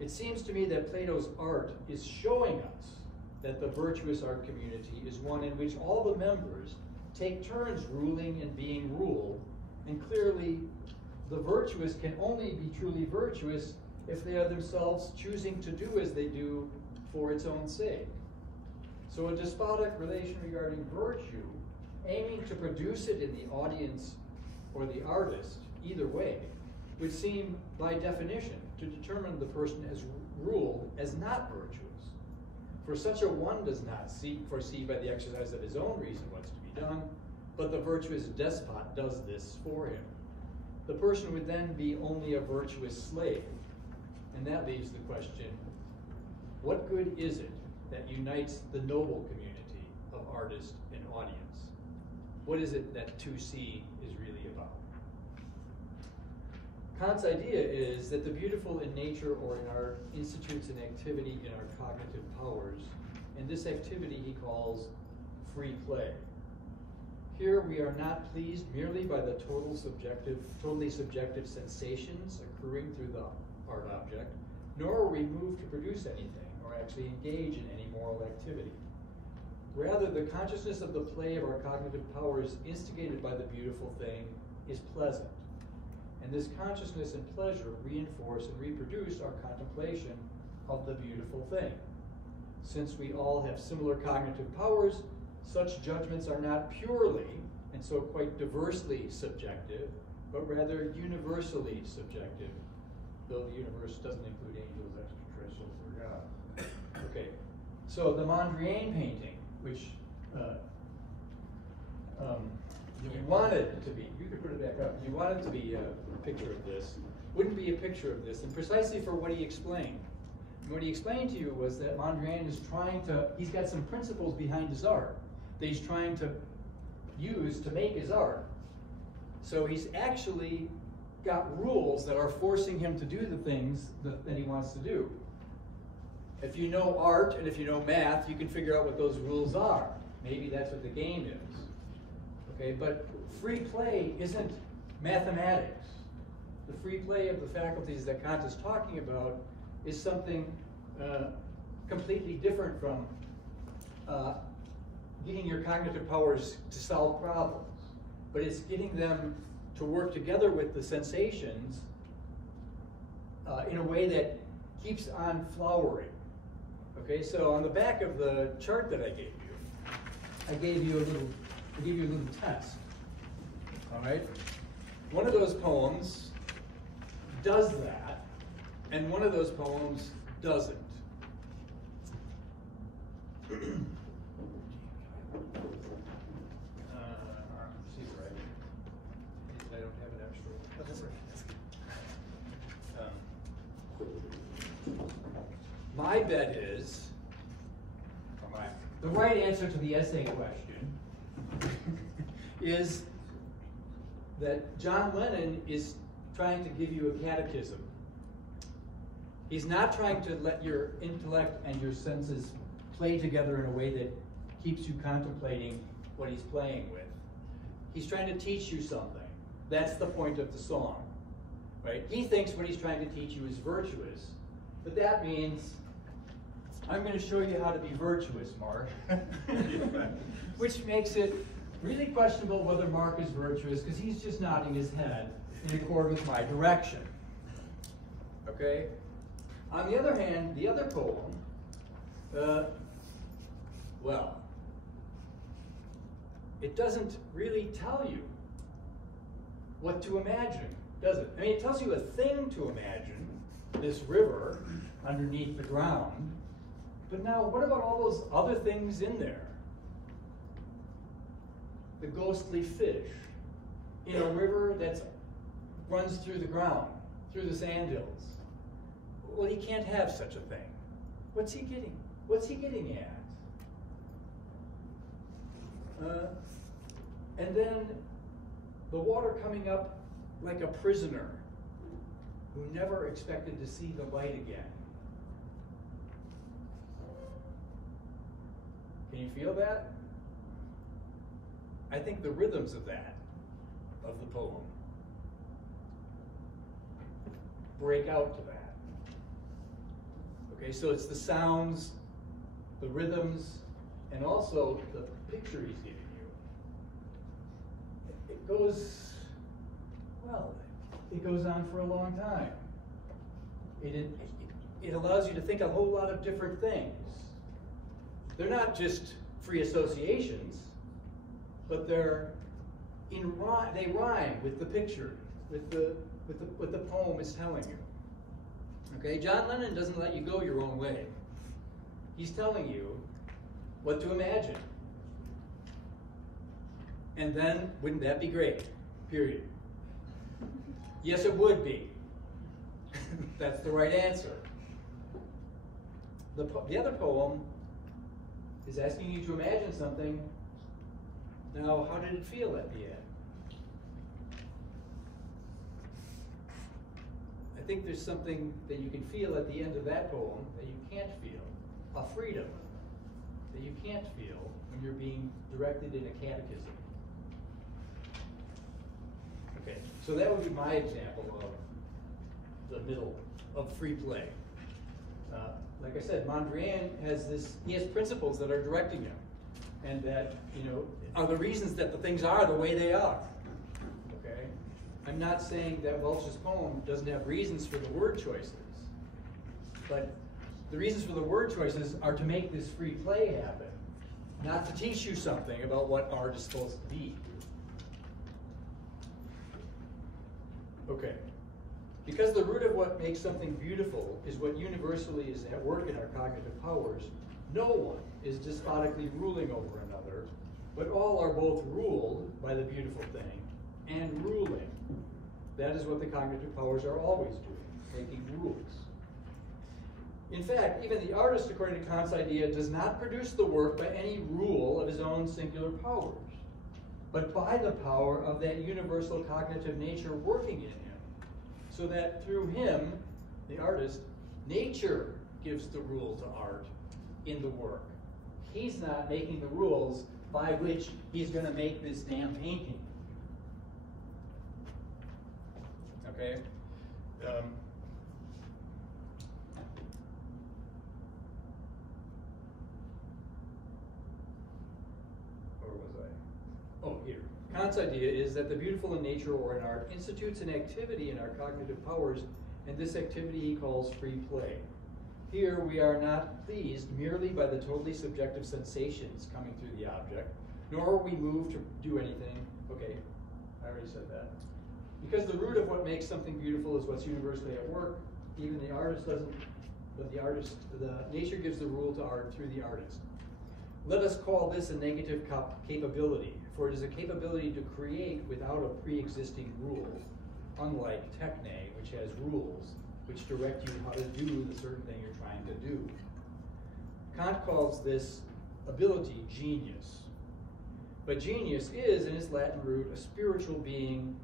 It seems to me that Plato's art is showing us that the virtuous art community is one in which all the members take turns ruling and being ruled, and clearly the virtuous can only be truly virtuous if they are themselves choosing to do as they do for its own sake. So a despotic relation regarding virtue, aiming to produce it in the audience or the artist, either way, would seem by definition to determine the person as ruled as not virtuous. For such a one does not foresee by the exercise of his own reason what's to be done, but the virtuous despot does this for him. The person would then be only a virtuous slave. And that leaves the question, what good is it that unites the noble community of artist and audience? What is it that 2C is really about? Kant's idea is that the beautiful in nature or in art institutes an activity in our cognitive powers, and this activity he calls free play. Here we are not pleased merely by the totally subjective sensations occurring through the art object, nor are we moved to produce anything or actually engage in any moral activity. Rather, the consciousness of the play of our cognitive powers instigated by the beautiful thing is pleasant. And this consciousness and pleasure reinforce and reproduce our contemplation of the beautiful thing. Since we all have similar cognitive powers, such judgments are not purely, and so quite diversely subjective, but rather universally subjective, though the universe doesn't include angels, extraterrestrials, or God. Okay, so the Mondrian painting, which you wanted to be, you could put it back up, you wanted to be a picture of this, wouldn't be a picture of this, and precisely for what he explained. And what he explained to you was that Mondrian is he's got some principles behind his art that he's trying to use to make his art. So he's actually got rules that are forcing him to do the things that he wants to do. If you know art and if you know math, you can figure out what those rules are. Maybe that's what the game is. Okay, but free play isn't mathematics. The free play of the faculties that Kant is talking about is something completely different from getting your cognitive powers to solve problems. But it's getting them to work together with the sensations in a way that keeps on flowering. Okay, so on the back of the chart that I gave you a little test. All right, one of those poems does that, and one of those poems doesn't. My bet is, the right answer to the essay question is that John Lennon is trying to give you a catechism. He's not trying to let your intellect and your senses play together in a way that keeps you contemplating what he's playing with. He's trying to teach you something. That's the point of the song, right? He thinks what he's trying to teach you is virtuous, but that means, I'm going to show you how to be virtuous, Mark. Which makes it really questionable whether Mark is virtuous, because he's just nodding his head in accord with my direction. Okay? On the other hand, the other poem, well, it doesn't really tell you what to imagine, does it? I mean, it tells you a thing to imagine, this river underneath the ground, but now what about all those other things in there? The ghostly fish in a river that runs through the ground, through the sandhills. Well, he can't have such a thing. What's he getting? What's he getting at? And then the water coming up like a prisoner who never expected to see the light again. Can you feel that? I think the rhythms of that, of the poem, break out to that. Okay, so it's the sounds, the rhythms, and also the picture he's giving you. It goes, well, it goes on for a long time. It allows you to think a whole lot of different things. They're not just free associations, but they rhyme with the picture, with what the poem is telling you. Okay, John Lennon doesn't let you go your own way. He's telling you what to imagine. And then, wouldn't that be great? Period. Yes, it would be. That's the right answer. The other poem is asking you to imagine something. Now, how did it feel at the end? I think there's something that you can feel at the end of that poem that you can't feel. A freedom that you can't feel when you're being directed in a catechism. Okay, so that would be my example of the middle of free play. Like I said, Mondrian he has principles that are directing him, and that, are the reasons that the things are the way they are. Okay? I'm not saying that Welch's poem doesn't have reasons for the word choices, but the reasons for the word choices are to make this free play happen, not to teach you something about what art is supposed to be. Okay. Because the root of what makes something beautiful is what universally is at work in our cognitive powers, no one is despotically ruling over another, but all are both ruled by the beautiful thing and ruling. That is what the cognitive powers are always doing, making rules. In fact, even the artist, according to Kant's idea, does not produce the work by any rule of his own singular powers, but by the power of that universal cognitive nature working in him, so that through him, the artist, nature gives the rule to art in the work. He's not making the rules by which he's going to make this damn painting. Okay? Where was I? Oh, here. Kant's idea is that the beautiful in nature or in art institutes an activity in our cognitive powers, and this activity he calls free play. Here we are not pleased merely by the totally subjective sensations coming through the object, nor are we moved to do anything. Okay, I already said that. Because the root of what makes something beautiful is what's universally at work, even the artist doesn't, but the nature gives the rule to art through the artist. Let us call this a negative capability, for it is a capability to create without a pre-existing rule, unlike techne, which has rules which direct you how to do the certain thing you're trying to do. Kant calls this ability genius. But genius is, in its Latin root, a spiritual being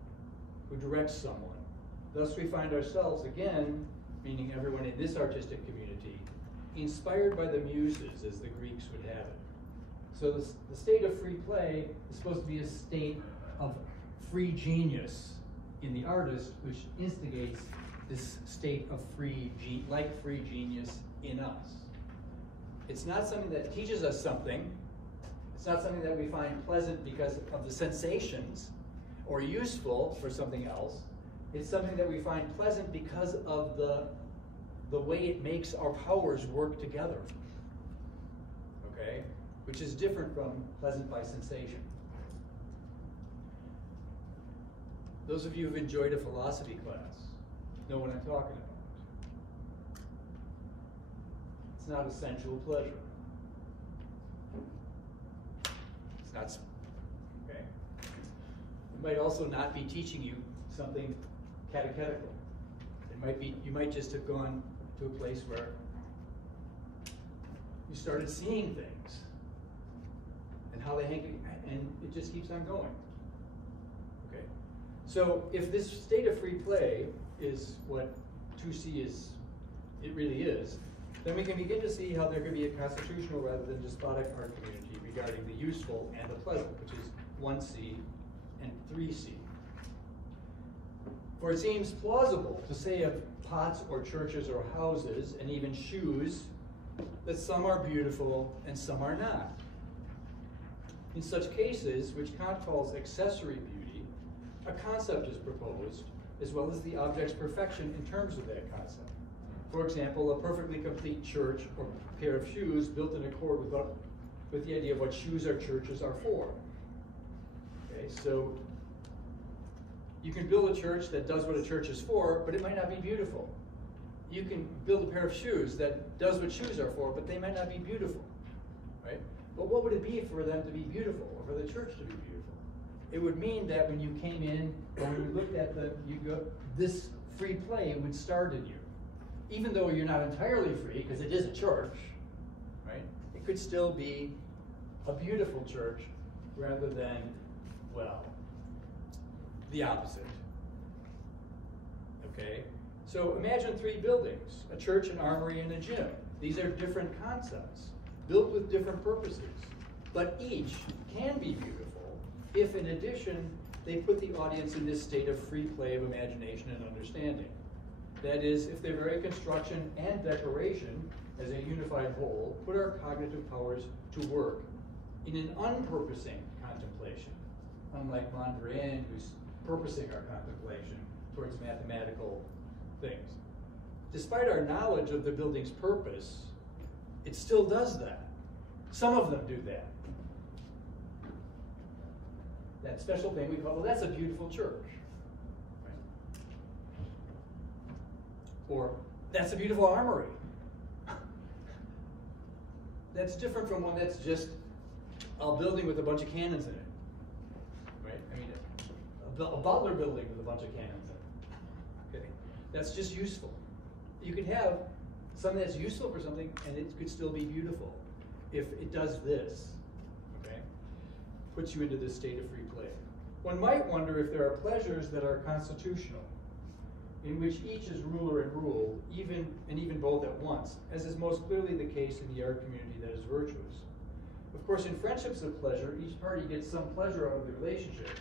who directs someone. Thus we find ourselves again, meaning everyone in this artistic community, inspired by the muses, as the Greeks would have it. So the state of free play is supposed to be a state of free genius in the artist, which instigates this state of free genius in us. It's not something that teaches us something. It's not something that we find pleasant because of the sensations or useful for something else. It's something that we find pleasant because of the way it makes our powers work together. Okay? Which is different from pleasant by sensation. Those of you who've enjoyed a philosophy class know what I'm talking about. It's not a sensual pleasure. It's not, okay? It might also not be teaching you something catechetical. It might be, you might just have gone to a place where you started seeing things and how they hang, and it just keeps on going. Okay? So if this state of free play is what 2C is, it really is, then we can begin to see how there could be a constitutional rather than despotic art community regarding the useful and the pleasant, which is 1C and 3C. For it seems plausible to say of pots or churches or houses and even shoes that some are beautiful and some are not. In such cases, which Kant calls accessory beauty, a concept is proposed, as well as the object's perfection in terms of that concept. For example, a perfectly complete church or pair of shoes built in accord with the idea of what shoes or churches are for. Okay, so you can build a church that does what a church is for, but it might not be beautiful. You can build a pair of shoes that does what shoes are for, but they might not be beautiful, right? But what would it be for them to be beautiful, or for the church to be beautiful? It would mean that when you came in, or when you looked at this free play would start in you. Even though you're not entirely free, because it is a church, right? It could still be a beautiful church rather than, well, the opposite. Okay? So imagine 3 buildings, a church, an armory, and a gym. These are different concepts, built with different purposes. But each can be beautiful if, in addition, they put the audience in this state of free play of imagination and understanding. That is, if their very construction and decoration, as a unified whole, put our cognitive powers to work in an unpurposing contemplation, unlike Mondrian, who's purposing our contemplation towards mathematical things. Despite our knowledge of the building's purpose, it still does that. Some of them do that. That special thing we call, well, that's a beautiful church. Or, that's a beautiful armory. That's different from one that's just a building with a bunch of cannons in it. Right? I mean, a Butler building with a bunch of cannons in it. Okay? That's just useful. You could have something that's useful for something and it could still be beautiful if it does this. Okay? Puts you into this state of free play. One might wonder if there are pleasures that are constitutional, in which each is ruler and ruled, even both at once, as is most clearly the case in the art community that is virtuous. Of course, in friendships of pleasure, each party gets some pleasure out of the relationship,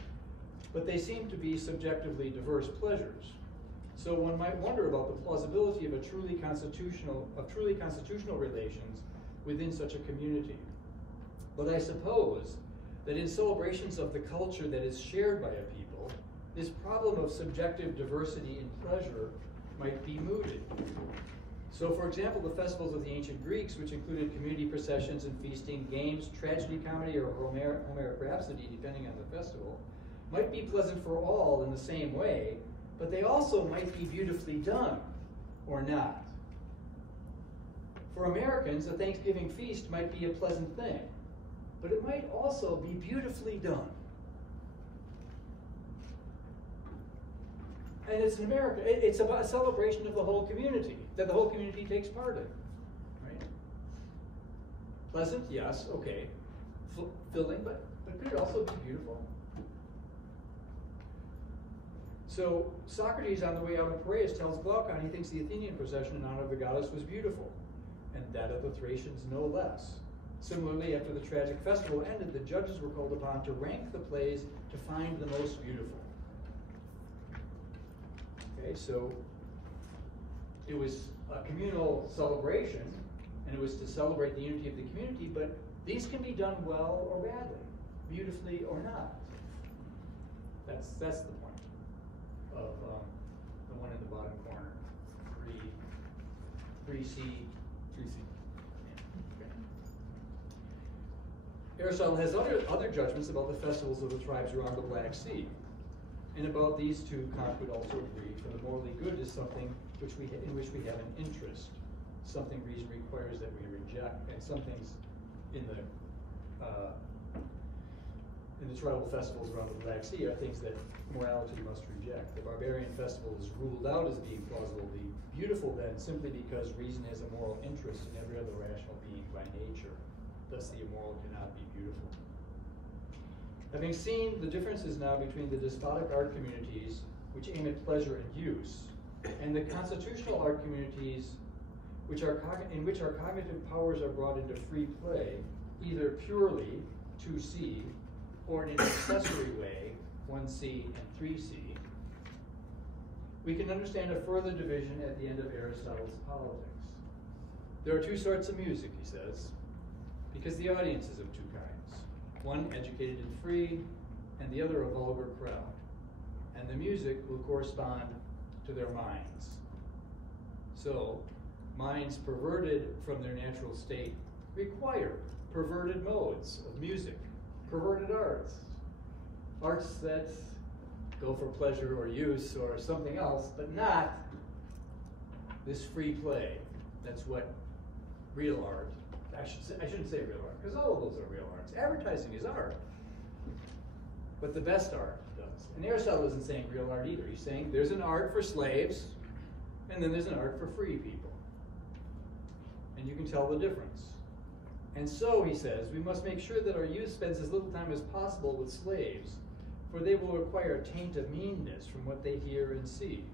but they seem to be subjectively diverse pleasures. So one might wonder about the plausibility of truly constitutional relations within such a community. But I suppose that in celebrations of the culture that is shared by a people, this problem of subjective diversity in pleasure might be mooted. So, for example, the festivals of the ancient Greeks, which included community processions and feasting, games, tragedy, comedy, or Homeric rhapsody, depending on the festival, might be pleasant for all in the same way, but they also might be beautifully done, or not. For Americans, a Thanksgiving feast might be a pleasant thing, but it might also be beautifully done. And it's in America. It's about a celebration of the whole community, that the whole community takes part in. Right? Pleasant, yes, okay. Filling, but could it also be beautiful? So Socrates, on the way out of Piraeus, tells Glaucon he thinks the Athenian procession in honor of the goddess was beautiful, and that of the Thracians no less. Similarly, after the tragic festival ended, the judges were called upon to rank the plays to find the most beautiful. Okay, so it was a communal celebration, and it was to celebrate the unity of the community, but these can be done well or badly, beautifully or not. That's the point of the one in the bottom corner, 3C. 3C. Aristotle has other judgments about the festivals of the tribes around the Black Sea. And about these two, Kant would also agree, for the morally good is something in which we have an interest, something reason requires that we reject, and some things in the tribal festivals around the Black Sea are things that morality must reject. The barbarian festival is ruled out as being plausibly beautiful then, simply because reason has a moral interest in every other rational being by nature. Thus the immoral cannot be beautiful. Having seen the differences now between the despotic art communities, which aim at pleasure and use, and the constitutional art communities in which our cognitive powers are brought into free play, either purely, 2C, or in an accessory way, 1C and 3C, we can understand a further division at the end of Aristotle's Politics. There are two sorts of music, he says, because the audience is of two kinds. One educated and free, and the other a vulgar crowd. And the music will correspond to their minds. So, minds perverted from their natural state require perverted modes of music, perverted arts, arts that go for pleasure or use or something else, but not this free play. That's what real art, I shouldn't say real art, because all of those are real arts. Advertising is art, but the best art does. And Aristotle isn't saying real art either. He's saying there's an art for slaves, and then there's an art for free people. And you can tell the difference. And so, he says, we must make sure that our youth spends as little time as possible with slaves, for they will acquire a taint of meanness from what they hear and see.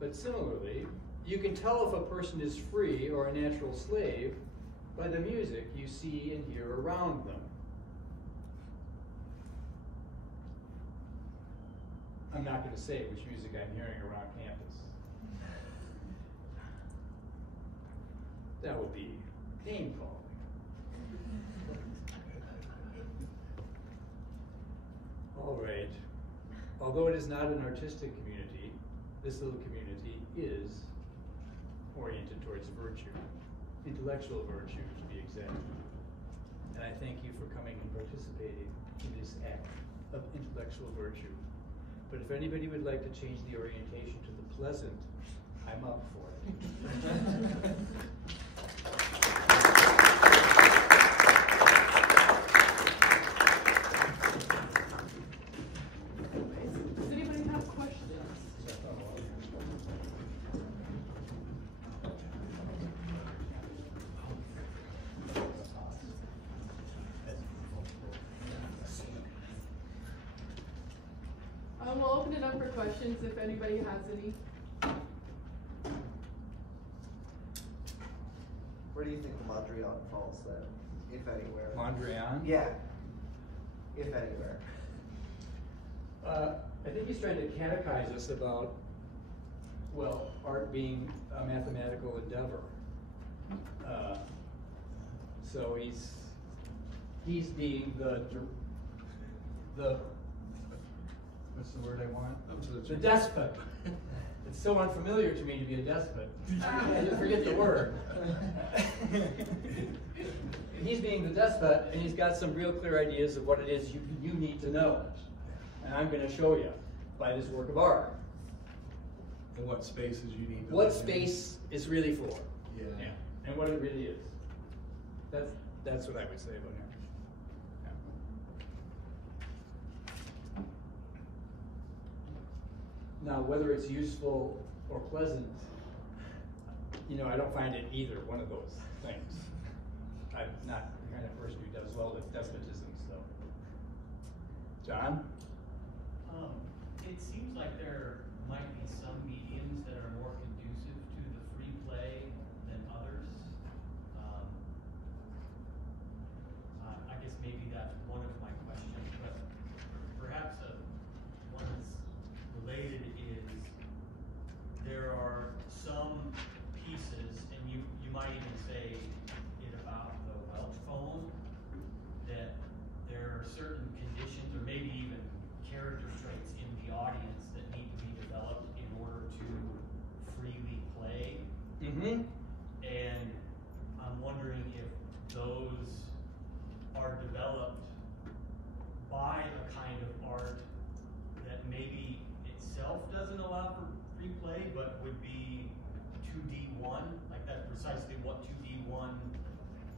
But similarly, you can tell if a person is free or a natural slave by the music you see and hear around them. I'm not going to say which music I'm hearing around campus. That would be name-calling. All right. Although it is not an artistic community, this little community is oriented towards virtue, intellectual virtue to be exact. And I thank you for coming and participating in this act of intellectual virtue. But if anybody would like to change the orientation to the pleasant, I'm up for it. Does anybody have questions? We'll open it up for questions if anybody has any. Where do you think Mondrian falls then, if anywhere? Mondrian? Yeah, if anywhere. I think he's trying to catechize us about, well, art being a mathematical endeavor. So he's being the what's the word I want? The despot. It's so unfamiliar to me to be a despot. I just forget the word. He's being the despot, and he's got some real clear ideas of what it is you need to know. And I'm going to show you by this work of art. And what spaces you need to What live in. space is really for. Yeah. And what it really is. That's what I would say about him. Yeah. Now, whether it's useful or pleasant, I don't find it either one of those things. I'm not the kind of person who does well with despotism, so. John? It seems like there might be some mediums that are more conducive to the free play than others. Mm-hmm. And I'm wondering if those are developed by a kind of art that maybe itself doesn't allow for free play, but would be 2D1, like that's precisely what 2D1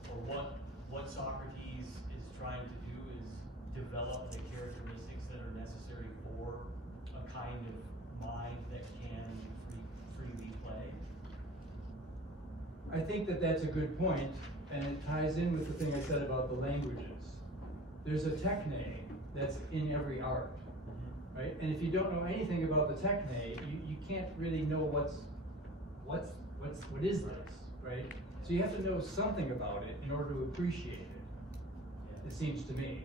or what Socrates is trying to do is develop the characteristics that are necessary for a kind of mind that can freely play. I think that that's a good point, and it ties in with the thing I said about the languages. There's a techne that's in every art, right? And if you don't know anything about the techne, you can't really know what is this, right? So you have to know something about it in order to appreciate it, it seems to me.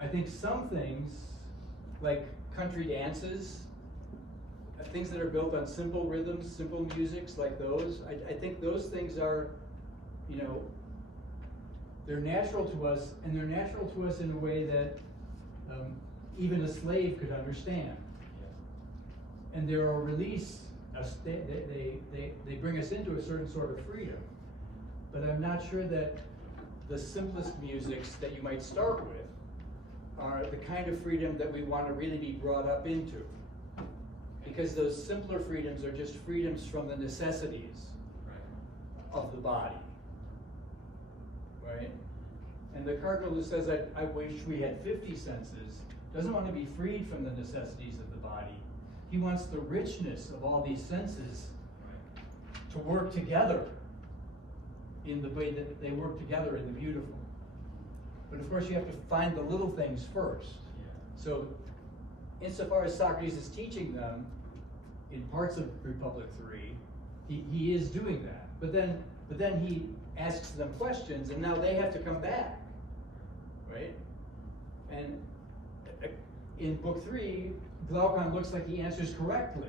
I think some things, Like country dances, things that are built on simple rhythms, simple musics like those, I think those things are, you know, they're natural to us, and they're natural to us in a way that even a slave could understand. And they're a release, they bring us into a certain sort of freedom. But I'm not sure that the simplest musics that you might start with are the kind of freedom that we want to really be brought up into. Because those simpler freedoms are just freedoms from the necessities of the body. Right? And the cardinal who says, I wish we had 50 senses, doesn't want to be freed from the necessities of the body. He wants the richness of all these senses to work together in the way that they work together in the beautiful. But of course you have to find the little things first. So insofar as Socrates is teaching them in parts of Republic 3, he is doing that. But then he asks them questions, and now they have to come back, right? And in book 3, Glaucon looks like he answers correctly,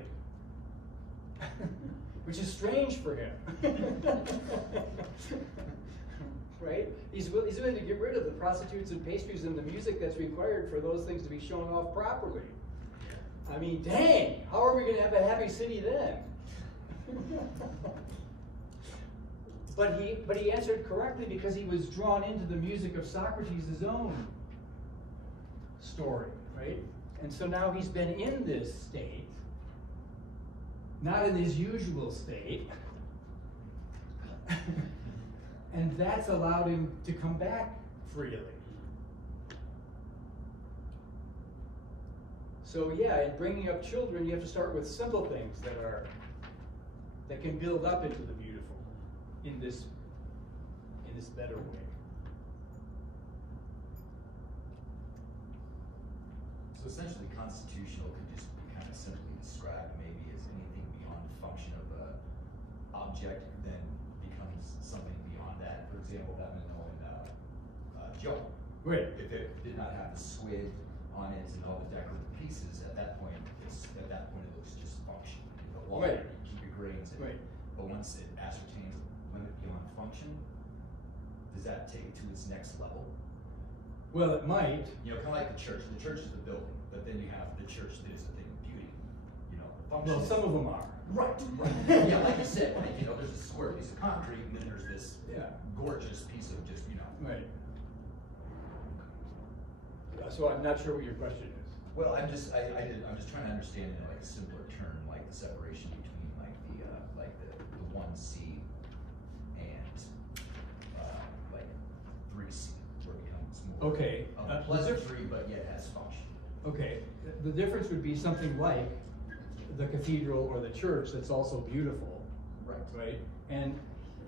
which is strange for him. Right? He's willing to get rid of the prostitutes and pastries and the music that's required for those things to be shown off properly. I mean, dang, how are we going to have a happy city then? But he answered correctly because he was drawn into the music of Socrates' own story, right? And so now he's been in this state, not in his usual state, and that's allowed him to come back freely. So yeah, in bringing up children, you have to start with simple things that can build up into the beautiful in this better way. So essentially, constitutional could just be kind of simply described maybe as anything beyond the function of a object, then becomes something beyond that. For example, that Minoan joke. Right. If it did not have the squid on it and all the decorative pieces, at that point it looks just function. The water, Right. you keep your grains in. Right. But once it ascertains a limit beyond function, does that take it to its next level? Well, it might. You know, kind of like the church. The church is the building, but then you have the church that is a thing of beauty. You know, the function. Well, some of them are. Right. Yeah, like you said, like, you know, there's a square piece of concrete, and then there's this gorgeous piece of just, you know. Right. So I'm not sure what your question is. Well, I'm just trying to understand in like a simpler term, like the separation between like the 1C and like 3C, where it becomes more Okay. of a pleasantry, but yet has function. Okay. The difference would be something like the cathedral or the church that's also beautiful. Right. Right? And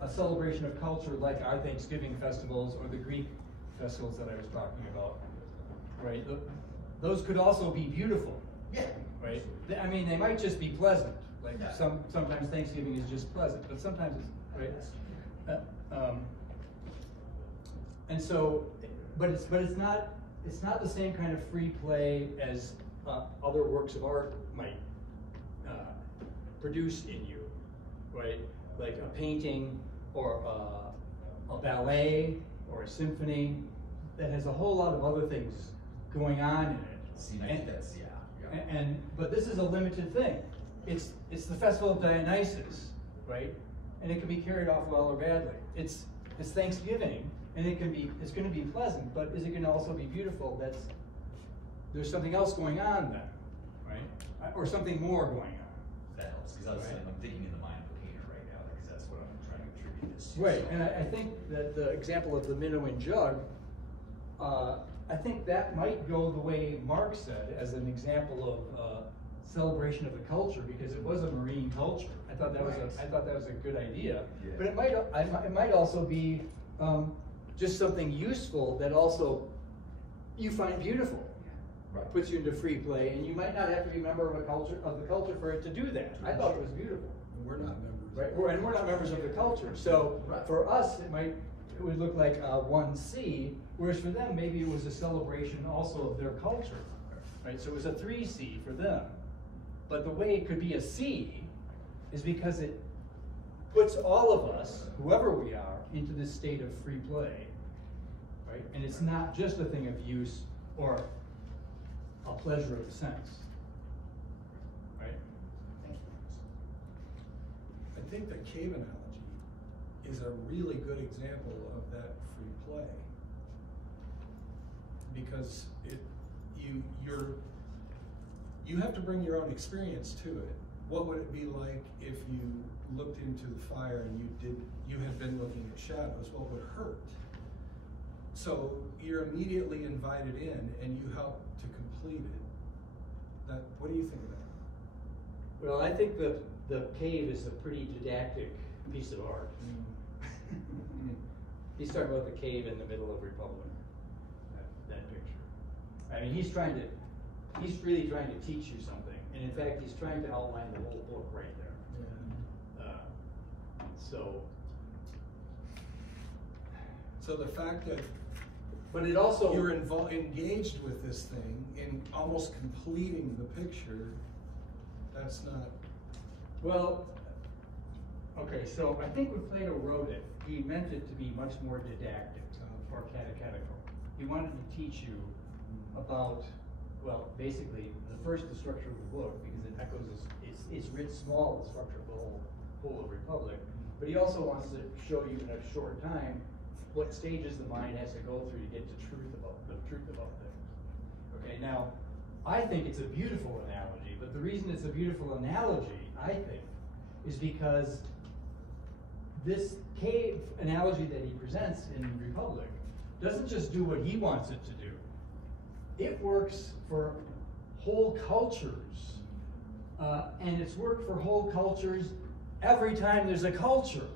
a celebration of culture like our Thanksgiving festivals or the Greek festivals that I was talking about. Right? Those could also be beautiful. Yeah. Right? I mean, they might just be pleasant. Like Yeah. sometimes Thanksgiving is just pleasant, but sometimes it's right. And so, but it's not the same kind of free play as other works of art might produce in you, right? Like a painting or a ballet or a symphony that has a whole lot of other things going on in it. See, I think that's but this is a limited thing. it's the festival of Dionysus, right? And it can be carried off well or badly. It's Thanksgiving, and it's going to be pleasant, but is it going to also be beautiful? There's something else going on then, right? Or something more going on. That helps, because I'm thinking in the mind of a painter right now, because that's what I'm trying to attribute this to. Right, So- and I think that the example of the minnow and jug, I think that might go the way Mark said as an example of celebration of the culture, because it was a marine culture. I thought that was a good idea. Yeah. But it might also be just something useful that also you find beautiful. Right. Puts you into free play, and you might not have to be a member of the culture for it to do that. I thought it was beautiful. We're not members. Right, and we're not members of the culture, so Right. for us, it would look like 1C, whereas for them, maybe it was a celebration also of their culture, right? So it was a 3C for them. But the way it could be a C is because it puts all of us, whoever we are, into this state of free play, right? And it's not just a thing of use or a pleasure of the sense, right? I think the cave analogy is a really good example of that free play. Because you have to bring your own experience to it. What would it be like if you looked into the fire and you had been looking at shadows? What would hurt? So you're immediately invited in and you help to complete it. What do you think of that? Well, I think the cave is a pretty didactic piece of art. He's talking about the cave in the middle of Republic, that picture. I mean, he's really trying to teach you something. And in fact, he's trying to outline the whole book right there. So the fact that But it also... you're engaged with this thing in almost completing the picture, that's not... Well, okay, so I think when Plato wrote it, he meant it to be much more didactic or catechetical. He wanted to teach you about, well, basically, the structure of the book, because it echoes, it's writ small, the structure of the whole of Republic, but he also wants to show you in a short time what stages the mind has to go through to get to the truth about things. Okay, now, I think it's a beautiful analogy, but the reason it's a beautiful analogy, I think, is because this cave analogy that he presents in Republic doesn't just do what he wants it to do. It works for whole cultures, and it's worked for whole cultures every time there's a culture.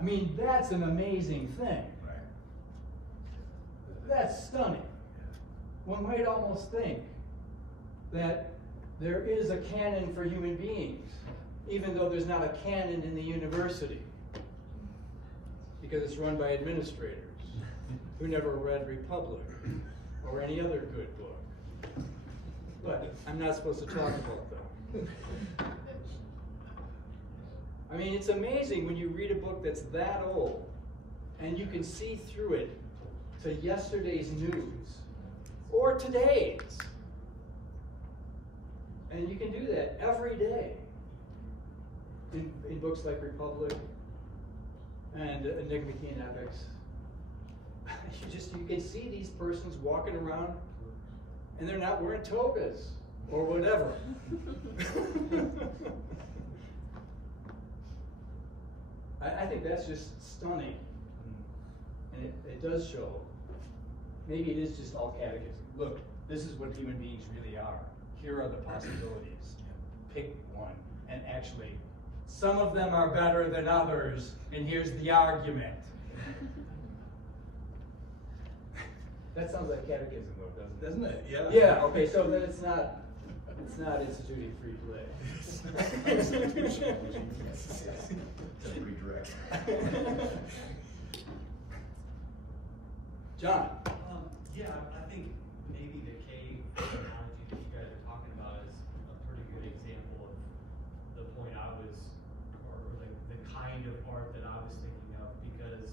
I mean, that's an amazing thing. Right. That's stunning. One might almost think that there is a canon for human beings, even though there's not a canon in the university, because it's run by administrators who never read Republic or any other good book. But I'm not supposed to talk about them. I mean, it's amazing when you read a book that's that old and you can see through it to yesterday's news or today's. And you can do that every day in books like Republic and Nick McKean Epics. You can see these persons walking around and they're not wearing togas or whatever. I think that's just stunning. And it does show. Maybe it is just all catechism. Look, this is what human beings really are. Here are the possibilities. Pick one. And actually, some of them are better than others, and here's the argument. That sounds like catechism, though, doesn't it? Doesn't it? Yeah. Yeah. Yeah. Okay. So then it's not instituting free play. That's pretty direct. John. Yeah, I think maybe the cave analogy that you guys are talking about is a pretty good example of the point I was, or the kind of art that I was thinking of, because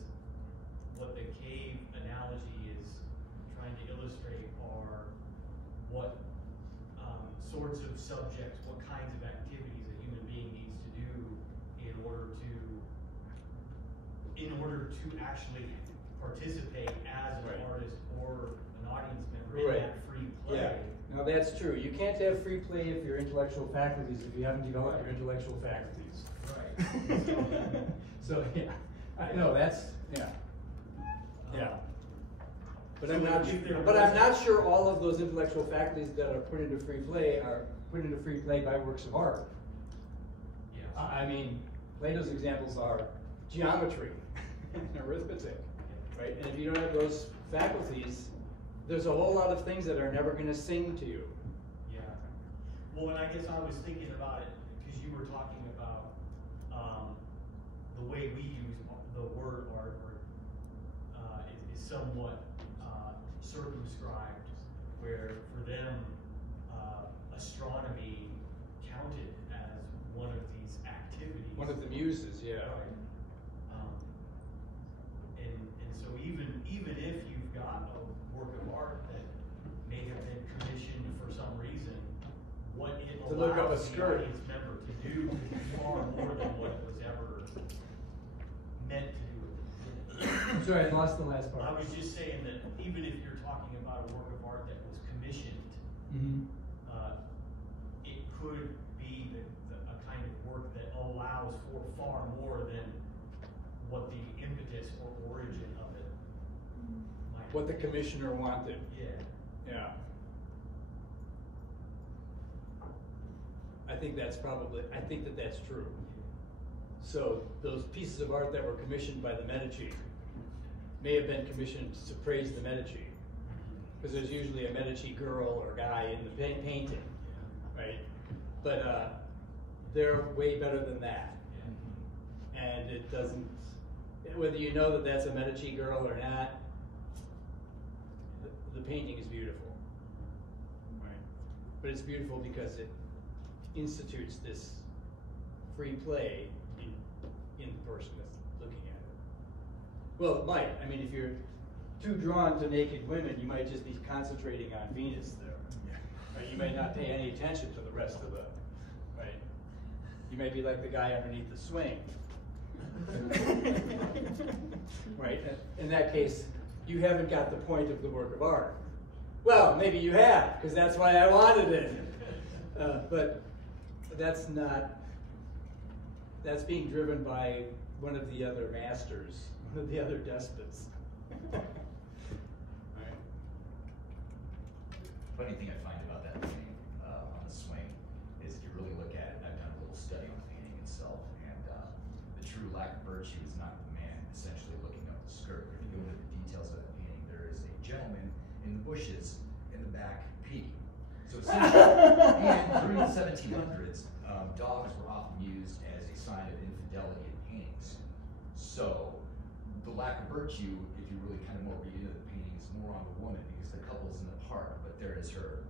what the cave analogy is trying to illustrate are what sort sorts of subjects, what kinds of activities a human being needs to do in order to actually participate as an Right. artist or an audience member in Right. that free play. Yeah, no, that's true. You can't have free play if your intellectual faculties, if you haven't developed your intellectual faculties. Right. So, yeah, I know, that's, yeah. Yeah. But So I'm not, if there but I'm was- not sure all of those intellectual faculties that are put into free play are put into free play by works of art. Yeah. I mean, Plato's examples are geometry and arithmetic, right? And if you don't have those faculties, there's a whole lot of things that are never gonna sing to you. Yeah. Well, and I guess I was thinking about it because you were talking about the way we use the word art is somewhat circumscribed, where for them astronomy counted as one of these activities. One of the muses, yeah. Right. And so even if you've got a work of art that may have been commissioned for some reason, what it To look up a allows the skirt. audience member to do is far more than what it was ever meant to do at the beginning. Sorry, I lost the last part. I was just saying that even if you're talking about a work of art that was commissioned, Mm-hmm. it could be a kind of work that allows for far more than what the impetus or origin of it might What the be. commissioner wanted. Yeah. Yeah. I think that's true. So those pieces of art that were commissioned by the Medici may have been commissioned to praise the Medici. Because there's usually a Medici girl or guy in the painting, right? But they're way better than that. And it doesn't, whether you know that that's a Medici girl or not, the painting is beautiful. Right. But it's beautiful because it institutes this free play in the person that's looking at it. Well, it might. I mean, if you're too drawn to naked women, you might just be concentrating on Venus there. Right? You may not pay any attention to the rest of the, right? You may be like the guy underneath the swing. Right? In that case, you haven't got the point of the work of art. Well, maybe you have, because that's why I wanted it. But that's not, that's being driven by one of the other masters, one of the other despots. Right. Funny thing I find about that painting on the swing is if you really look at it, I've done a little study on the painting itself, and the true lack of virtue is not the man essentially looking up the skirt. If you go into the details of that painting, there is a gentleman in the bushes in the back peeking. So it seems and during the 1700s, dogs were often used as a sign of infidelity in paintings. So the lack of virtue, if you really kind of more read into the painting, is more on the woman because the couple's in the park, but there is her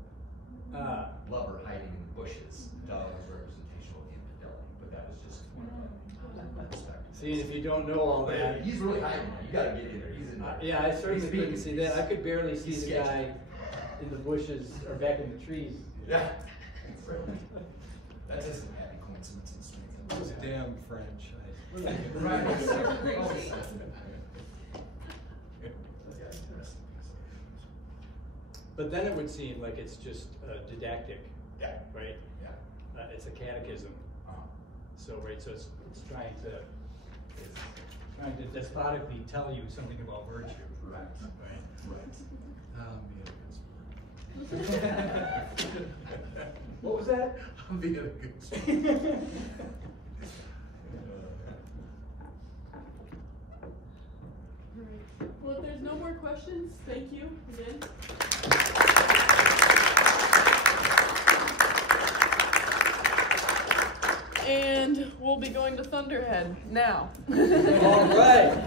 lover hiding in the bushes. The dog was representational of the infidelity, but that was just one of the perspectives. See, and if you don't know all that, He's really hiding. You gotta get in there. He's in there. yeah, I certainly He's couldn't peeking. see that. I could barely see He's the sketchy. guy in the bushes or back in the trees. Yeah. That's just a happy coincidence in swing. Those damn French. But then it would seem like it's just didactic, Yeah. right? Yeah. It's a catechism. Uh-huh. So, right, so it's trying to despotically tell you something about virtue. Right. Right. Right. What was that? I'm being a good sport. Well, if there's no more questions, thank you again. And we'll be going to Thunderhead now. All right.